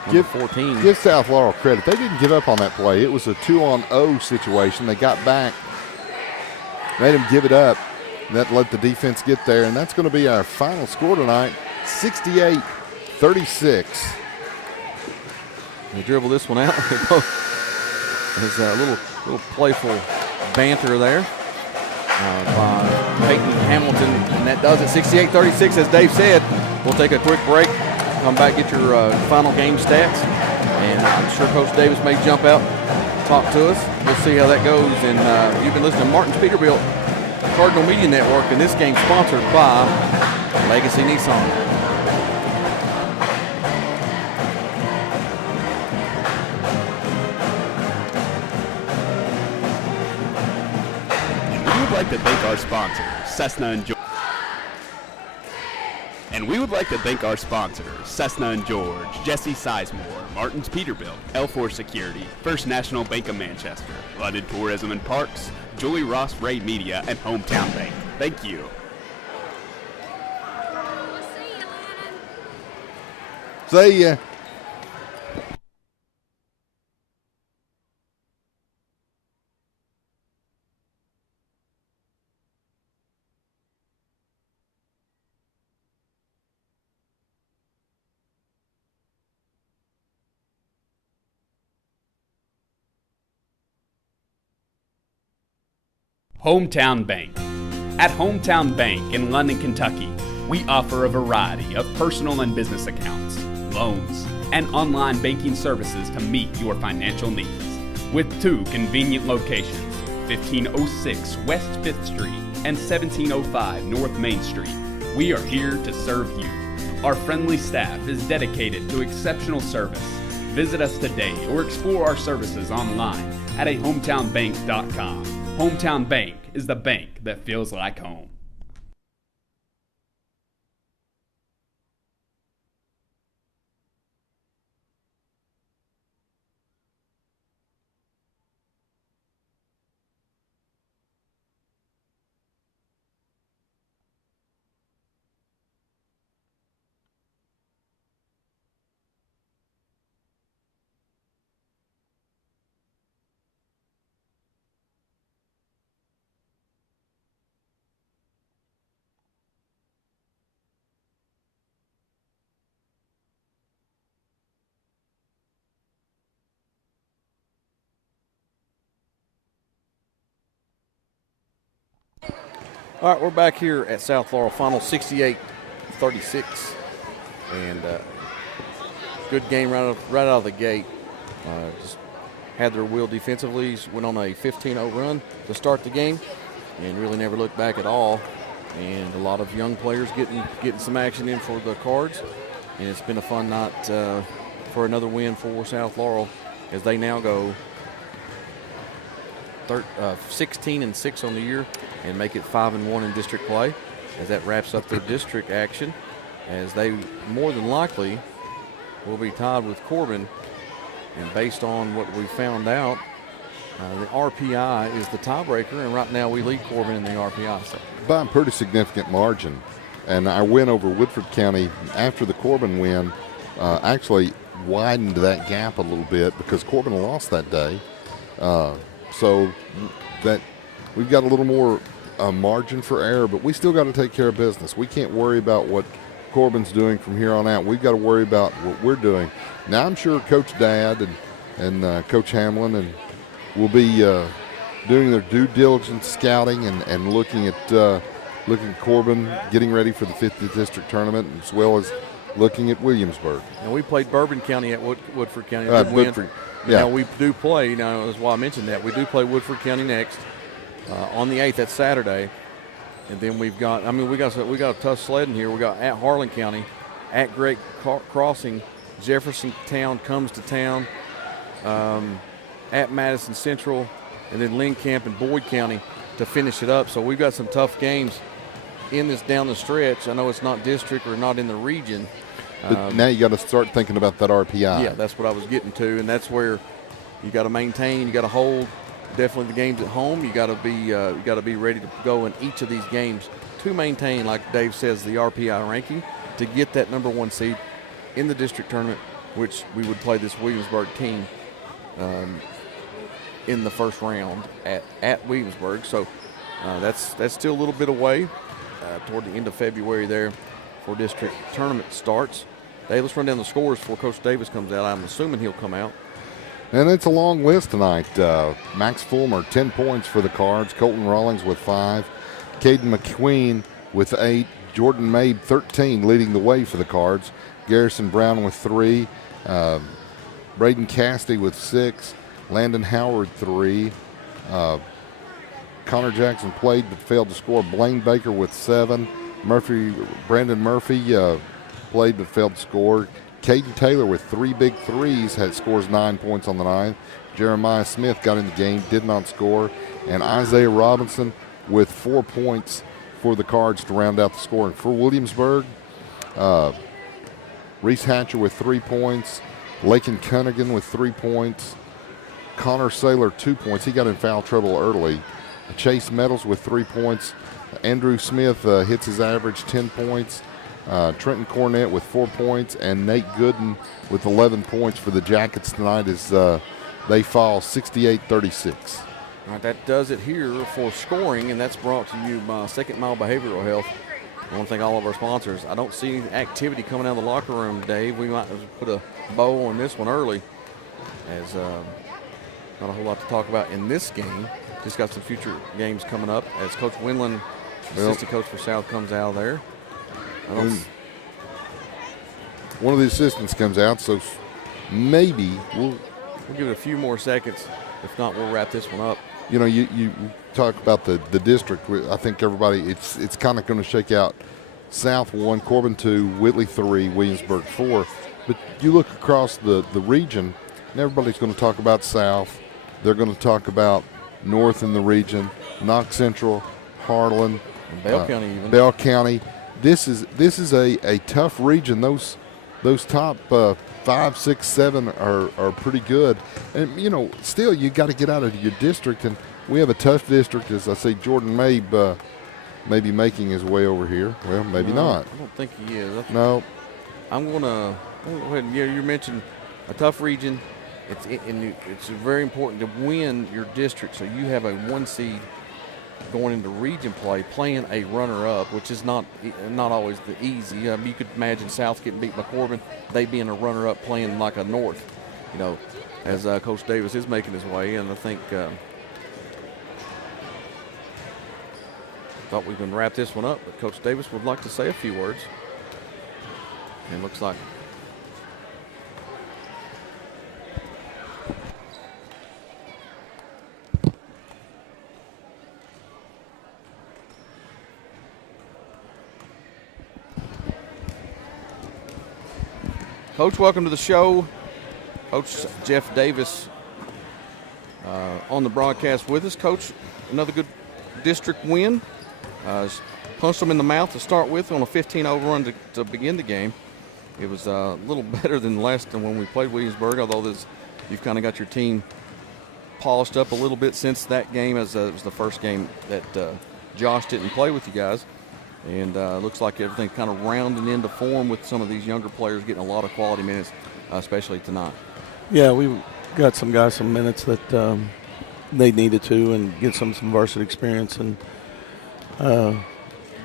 number 14. Give South Laurel credit. They didn't give up on that play. It was a 2-on-0 situation. They got back. Made them give it up. That let the defense get there. And that's going to be our final score tonight. 68-36. They dribble this one out. There's a little playful banter there by Peyton Hamilton, and that does it. 68-36, as Dave said. We'll take a quick break, come back, get your final game stats, and I'm sure Coach Davis may jump out, talk to us. We'll see how that goes. And you've been listening to Martin's Peterbilt Cardinal Media Network, and this game sponsored by Legacy Nissan. Like to thank our sponsor, Cessna and George. And we would like to thank our sponsors, Cessna and George, Jesse Sizemore, Martin's Peterbilt, L4 Security, First National Bank of Manchester, London Tourism and Parks, Julie Ross Ray Media, and Hometown Bank. Thank you. See ya. Hometown Bank. At Hometown Bank in London, Kentucky, we offer a variety of personal and business accounts, loans, and online banking services to meet your financial needs. With two convenient locations, 1506 West 5th Street and 1705 North Main Street, we are here to serve you. Our friendly staff is dedicated to exceptional service. Visit us today or explore our services online at ahometownbank.com. Hometown Bank is the bank that feels like home. All right, we're back here at South Laurel, final 68-36. And good game right out of the gate. Just had their will defensively, went on a 15-0 run to start the game and really never looked back at all. And a lot of young players getting some action in for the Cards. And it's been a fun night for another win for South Laurel as they now go 16-6 on the year and make it 5-1 in district play, as that wraps up their district action, as they more than likely will be tied with Corbin. And based on what we found out, the RPI is the tiebreaker, and right now we lead Corbin in the RPI. So. By a pretty significant margin. And our win over Woodford County after the Corbin win actually widened that gap a little bit because Corbin lost that day. So that we've got a little more margin for error, but we still got to take care of business. We can't worry about what Corbin's doing from here on out. We've got to worry about what we're doing. Now I'm sure Coach Dad and Coach Hamlin and will be doing their due diligence scouting and looking at Corbin, getting ready for the 50th district tournament, as well as looking at Williamsburg. And we played Bourbon County at Woodford County. Woodford. Yeah. Now we do play, that's why I mentioned that. We do play Woodford County next on the 8th, that's Saturday. And then we got a tough sledding here. We got at Harlan County, at Great Crossing, Jefferson Town comes to town, at Madison Central, and then Lynn Camp and Boyd County to finish it up. So we've got some tough games in this down the stretch. I know it's not district or not in the region. But now you got to start thinking about that RPI. Yeah, that's what I was getting to, and that's where you got to maintain, you got to hold. Definitely the games at home, you got to be ready to go in each of these games to maintain, like Dave says, the RPI ranking to get that number 1 seed in the district tournament, which we would play this Williamsburg team in the first round at Williamsburg. So that's still a little bit away toward the end of February there for district tournament starts. Dave, let's run down the scores before Coach Davis comes out. I'm assuming he'll come out. And it's a long list tonight. Max Fulmer, 10 points for the Cards. Colton Rawlings with 5. Caden McQueen with 8. Jordan Mabe, 13, leading the way for the Cards. Garrison Brown with 3. Braden Castey with 6. Landon Howard, 3. Connor Jackson played but failed to score. Blaine Baker with 7. Brandon Murphy played but failed to score. Caden Taylor with 3 big threes scores 9 points on the night. Jeremiah Smith got in the game, did not score. And Isaiah Robinson with 4 points for the Cards to round out the scoring. For Williamsburg, Reese Hatcher with 3 points. Lakin Cunningham with 3 points. Connor Saylor, 2 points. He got in foul trouble early. Chase Meadows with 3 points. Andrew Smith hits his average, 10 points. Trenton Cornett with 4 points, and Nate Gooden with 11 points for the Jackets tonight as they fall 68-36. All right, that does it here for scoring, and that's brought to you by Second Mile Behavioral Health. I want to thank all of our sponsors. I don't see activity coming out of the locker room, Dave. We might have put a bow on this one early, as not a whole lot to talk about in this game. Just got some future games coming up as Coach Winland, assistant coach for South, comes out of there. One of the assistants comes out, so maybe we'll give it a few more seconds. If not, we'll wrap this one up. You know, you talk about the district. I think everybody, it's kind of going to shake out. South 1, Corbin 2, Whitley 3, Williamsburg 4. But you look across the region, and everybody's going to talk about South. They're going to talk about North in the region, Knox Central, Harlan, and Bell County even. Bell County. This is a tough region. Those top 5, 6, 7 are pretty good. And, you know, still you got to get out of your district. And we have a tough district. As I say, Jordan Mabe may be making his way over here. Well, maybe not. I don't think he is. No. I'm going to go ahead. Yeah, you mentioned a tough region. It's very important to win your district so you have a 1 seed going into region play, playing a runner-up, which is not always the easy. You could imagine South getting beat by Corbin, they being a runner-up playing like a North, you know, as Coach Davis is making his way. And I think thought we can wrap this one up, but Coach Davis would like to say a few words. And it looks like Coach, welcome to the show. Coach Jeff Davis on the broadcast with us. Coach, another good district win. Punched them in the mouth to start with on a 15-0 run to begin the game. It was a little better than last time when we played Williamsburg, although you've kind of got your team polished up a little bit since that game, as it was the first game that Josh didn't play with you guys. And looks like everything kind of rounding into form with some of these younger players getting a lot of quality minutes, especially tonight. Yeah, we got some guys some minutes that they needed to, and get some varsity experience and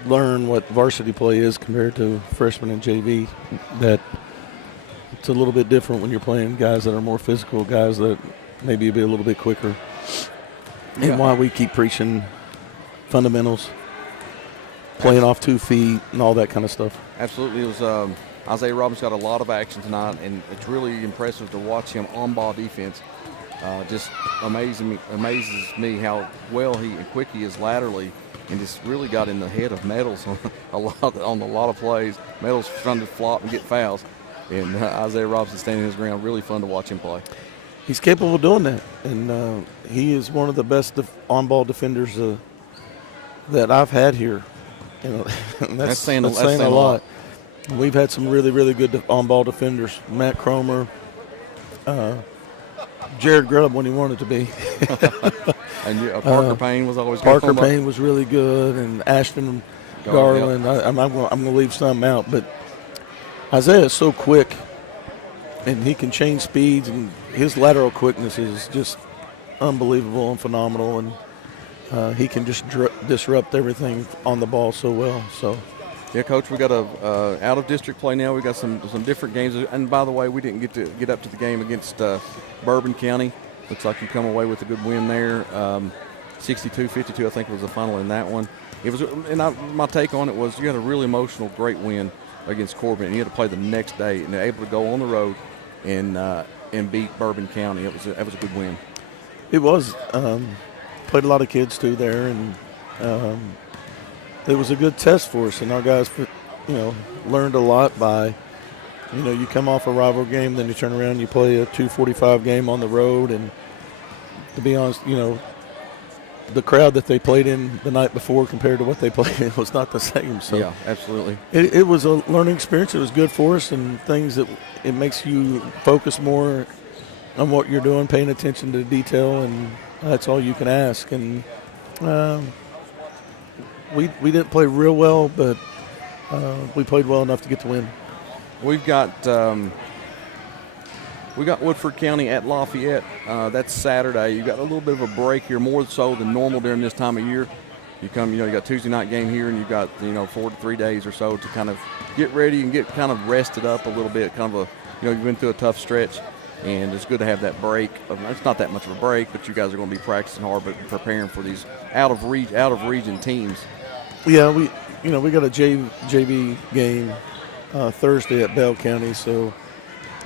learn what varsity play is compared to freshman and JV. That it's a little bit different when you're playing guys that are more physical, guys that maybe be a little bit quicker. Yeah. And why we keep preaching fundamentals, playing off 2 feet and all that kind of stuff. Absolutely. It was Isaiah Robinson got a lot of action tonight, and it's really impressive to watch him on ball defense. Just amazes me how well and quick he is laterally, and just really got in the head of Metals on a lot of plays. Metals trying to flop and get fouls, and Isaiah Robinson standing his ground. Really fun to watch him play. He's capable of doing that, and he is one of the best on-ball defenders that I've had here. You know, That's saying a lot. We've had some really, really good on-ball defenders. Matt Cromer, Jared Grubb when he wanted to be. And Parker Payne was always good. Parker Payne was really good, and Ashton Garland. Yep. I'm going to leave some out, but Isaiah is so quick, and he can change speeds, and his lateral quickness is just unbelievable and phenomenal, and he can just disrupt everything on the ball so well. So. Yeah, Coach, we got a out of district play now. We got some different games, and by the way, we didn't get up to the game against Bourbon County. Looks like you come away with a good win there. 62-52, I think, was the final in that one. It was, and my take on it was you had a really emotional, great win against Corbin, and you had to play the next day, and they're able to go on the road and beat Bourbon County. That was a good win. It was. Played a lot of kids too there, and it was a good test for us, and our guys, learned a lot by, you come off a rival game, then you turn around and you play a 2:45 game on the road, and to be honest, the crowd that they played in the night before compared to what they played in was not the same. So yeah, absolutely. It was a learning experience. It was good for us, and things that it makes you focus more on what you're doing, paying attention to detail, and that's all you can ask. And we didn't play real well, but we played well enough to get the win. We got Woodford County at Lafayette. That's Saturday. You got a little bit of a break here, more so than normal during this time of year. You come, you got Tuesday night game here, and you got 4 to 3 days or so to kind of get ready and get kind of rested up a little bit. Kind of you've been through a tough stretch, and it's good to have that break. It's not that much of a break, but you guys are going to be practicing hard, but preparing for these out of region teams. Yeah, we got a JV game Thursday at Bell County, so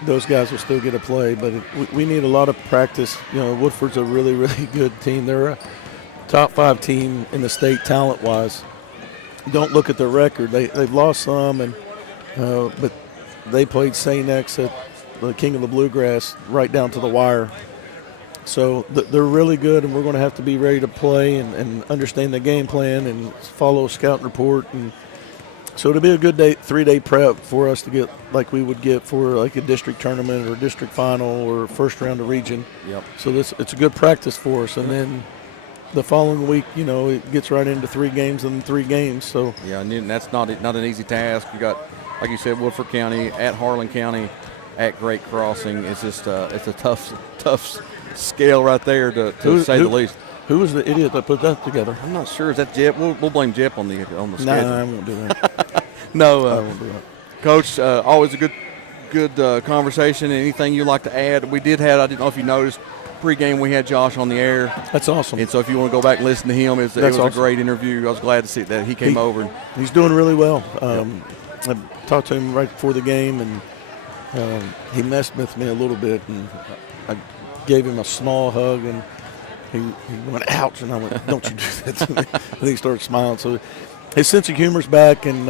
those guys will still get a play, but we need a lot of practice. Woodford's a really, really good team. They're a top 5 team in the state talent-wise. Don't look at their record. They've lost some, but they played St. X at the King of the Bluegrass right down to the wire. So they're really good, and we're going to have to be ready to play and understand the game plan and follow a scout report. And so it'll be a good 3-day prep for us to get like we would get for like a district tournament or district final or first round of region. Yep. So it's a good practice for us. And then the following week, it gets right into 3 games and 3 games. So yeah, and that's not an easy task. You got, like you said, Woodford County, at Harlan County, at Great Crossing. It's just it's a tough scale right there to say the least. Who was the idiot that put that together? I'm not sure. Is that Jep? We'll blame Jep on the schedule. No, I won't do that. No, I won't do that. Coach, always a good conversation. Anything you'd like to add? I didn't know if you noticed, pregame we had Josh on the air. That's awesome. And so if you want to go back and listen to him, it was awesome. A great interview. I was glad to see that he came over. He's doing really well. I talked to him right before the game, and he messed with me a little bit, and I gave him a small hug, and he went, ouch, and I went, don't you do that to me. And he started smiling. So his sense of humor's back, and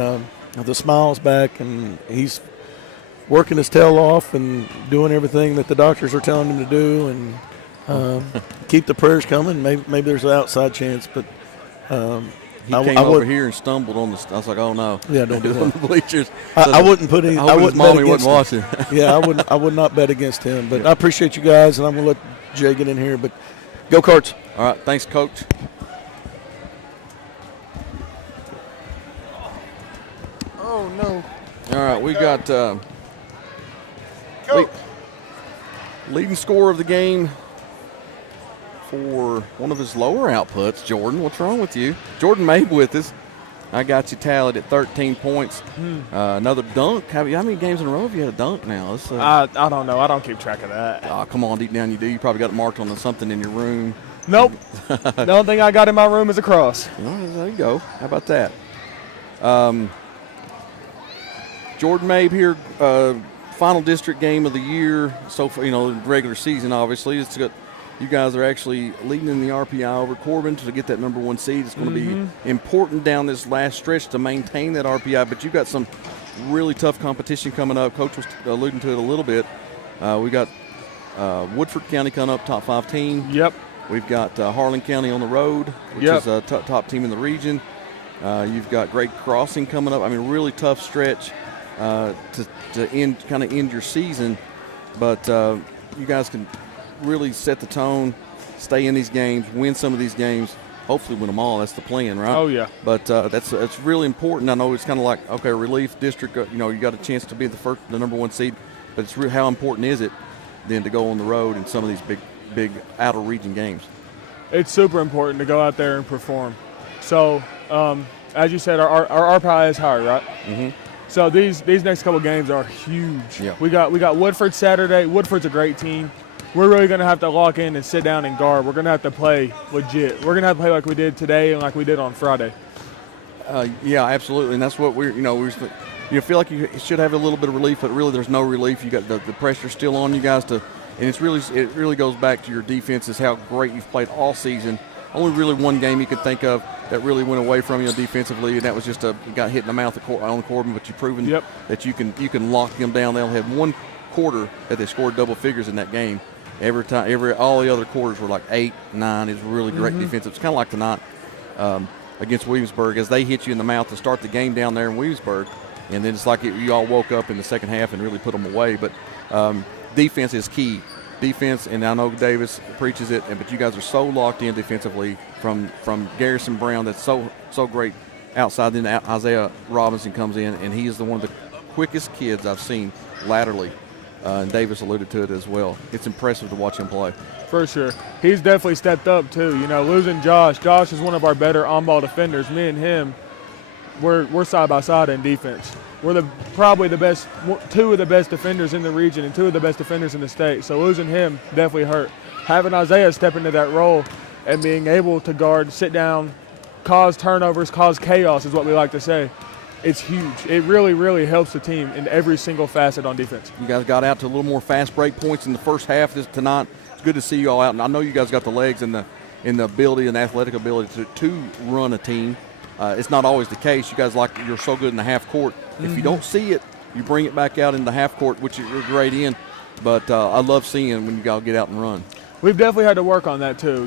the smile's back, and he's working his tail off and doing everything that the doctors are telling him to do, and keep the prayers coming. Maybe there's an outside chance, but he came over here and stumbled on I was like, oh no. Yeah, don't do that. On the bleachers. I wouldn't put any. I wouldn't mommy bet against wasn't watching. Yeah, I would not bet against him. But I appreciate you guys, and I'm gonna let Jay get in here. But go Cards! All right, thanks, Coach. Oh no! All right, we got leading scorer of the game for one of his lower outputs, Jordan. What's wrong with you? Jordan Mabe with us. I got you tallied at 13 points. Another dunk. How many games in a row have you had a dunk now? I don't know. I don't keep track of that. Oh, come on, deep down you do. You probably got it marked on something in your room. Nope. The only thing I got in my room is a cross. Well, there you go. How about that? Jordan Mabe here, final district game of the year. So far, regular season, obviously. It's got, you guys are actually leading in the RPI over Corbin to get that number 1 seed. It's going to be important down this last stretch to maintain that RPI, but you've got some really tough competition coming up. Coach was alluding to it a little bit. We got Woodford County coming up, top 5 team. Yep. We've got Harlan County on the road, which is a top team in the region. You've got great crossing coming up. I mean, really tough stretch to end your season. But you guys can really set the tone, stay in these games, win some of these games. Hopefully win them all. That's the plan, right? Oh, yeah. But that's really important. I know it's kind of like, okay, relief district, you got a chance to be the number one seed, but it's how important is it then to go on the road in some of these big outer region games? It's super important to go out there and perform. So, as you said, our RPI is high, right? Mm-hmm. So these next couple games are huge. Yeah. We got Woodford Saturday. Woodford's a great team. We're really going to have to lock in and sit down and guard. We're going to have to play legit. We're going to have to play like we did today and like we did on Friday. Yeah, absolutely, and that's what you feel like you should have a little bit of relief, but really there's no relief. You got the pressure still on you guys and it really goes back to your defenses, how great you've played all season. Only really one game you could think of that really went away from you defensively, and that was just you got hit in the mouth on Corbin, but you've proven that you can lock them down. They'll have one quarter that they scored double figures in that game. All the other quarters were like 8, 9. It's really great defensive. It's kind of like tonight against Williamsburg, as they hit you in the mouth to start the game down there in Williamsburg, and then it's like you all woke up in the second half and really put them away. But defense is key. Defense, and I know Davis preaches it, but you guys are so locked in defensively from Garrison Brown. That's so great outside. Then Isaiah Robinson comes in, and he is one of the quickest kids I've seen laterally. And Davis alluded to it as well. It's impressive to watch him play. For sure. He's definitely stepped up, too. Losing Josh. Josh is one of our better on-ball defenders. Me and him, we're side by side in defense. We're probably the best, two of the best defenders in the region and two of the best defenders in the state. So losing him definitely hurt. Having Isaiah step into that role and being able to guard, sit down, cause turnovers, cause chaos is what we like to say. It's huge. It really, really helps the team in every single facet on defense. You guys got out to a little more fast break points in the first half tonight. It's good to see you all out, and I know you guys got the legs and the ability and athletic ability to run a team. It's not always the case. You guys you're so good in the half court. If you don't see it, you bring it back out in the half court, which you're great in. But I love seeing when you all get out and run. We've definitely had to work on that too.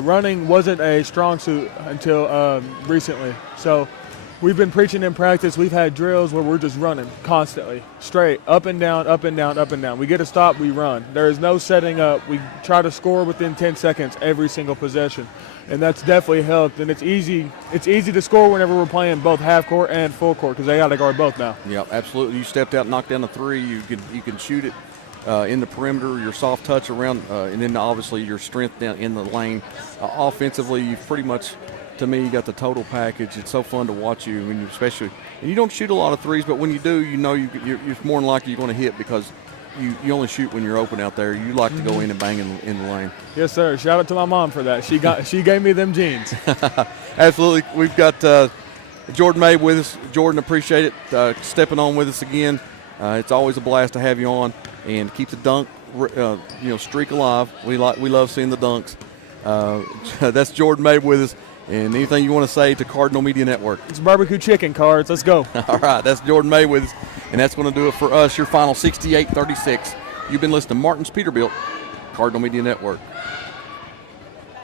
Running wasn't a strong suit until recently. So we've been preaching in practice. We've had drills where we're just running constantly, straight, up and down, up and down, up and down. We get a stop, we run. There is no setting up. We try to score within 10 seconds every single possession, and that's definitely helped. And it's easy to score whenever we're playing both half court and full court because they got to guard both now. Yeah, absolutely. You stepped out, knocked down a three. You can shoot it in the perimeter. Your soft touch around, and then obviously your strength down in the lane. Offensively, you've pretty much. To me, you got the total package. It's so fun to watch you, and you don't shoot a lot of threes, but when you do, you're more than likely you're going to hit because you only shoot when you're open out there. You like to go in and bang in the lane. Yes, sir. Shout out to my mom for that. She gave me them jeans. Absolutely. We've got Jordan May with us. Jordan, appreciate it stepping on with us again. It's always a blast to have you on, and keep the dunk streak alive. We love seeing the dunks. That's Jordan May with us. And anything you want to say to Cardinal Media Network? It's barbecue chicken, Cards. Let's go. All right, that's Jordan May with us, and that's going to do it for us. Your final 68-36. You've been listening to Martin's Peterbilt, Cardinal Media Network.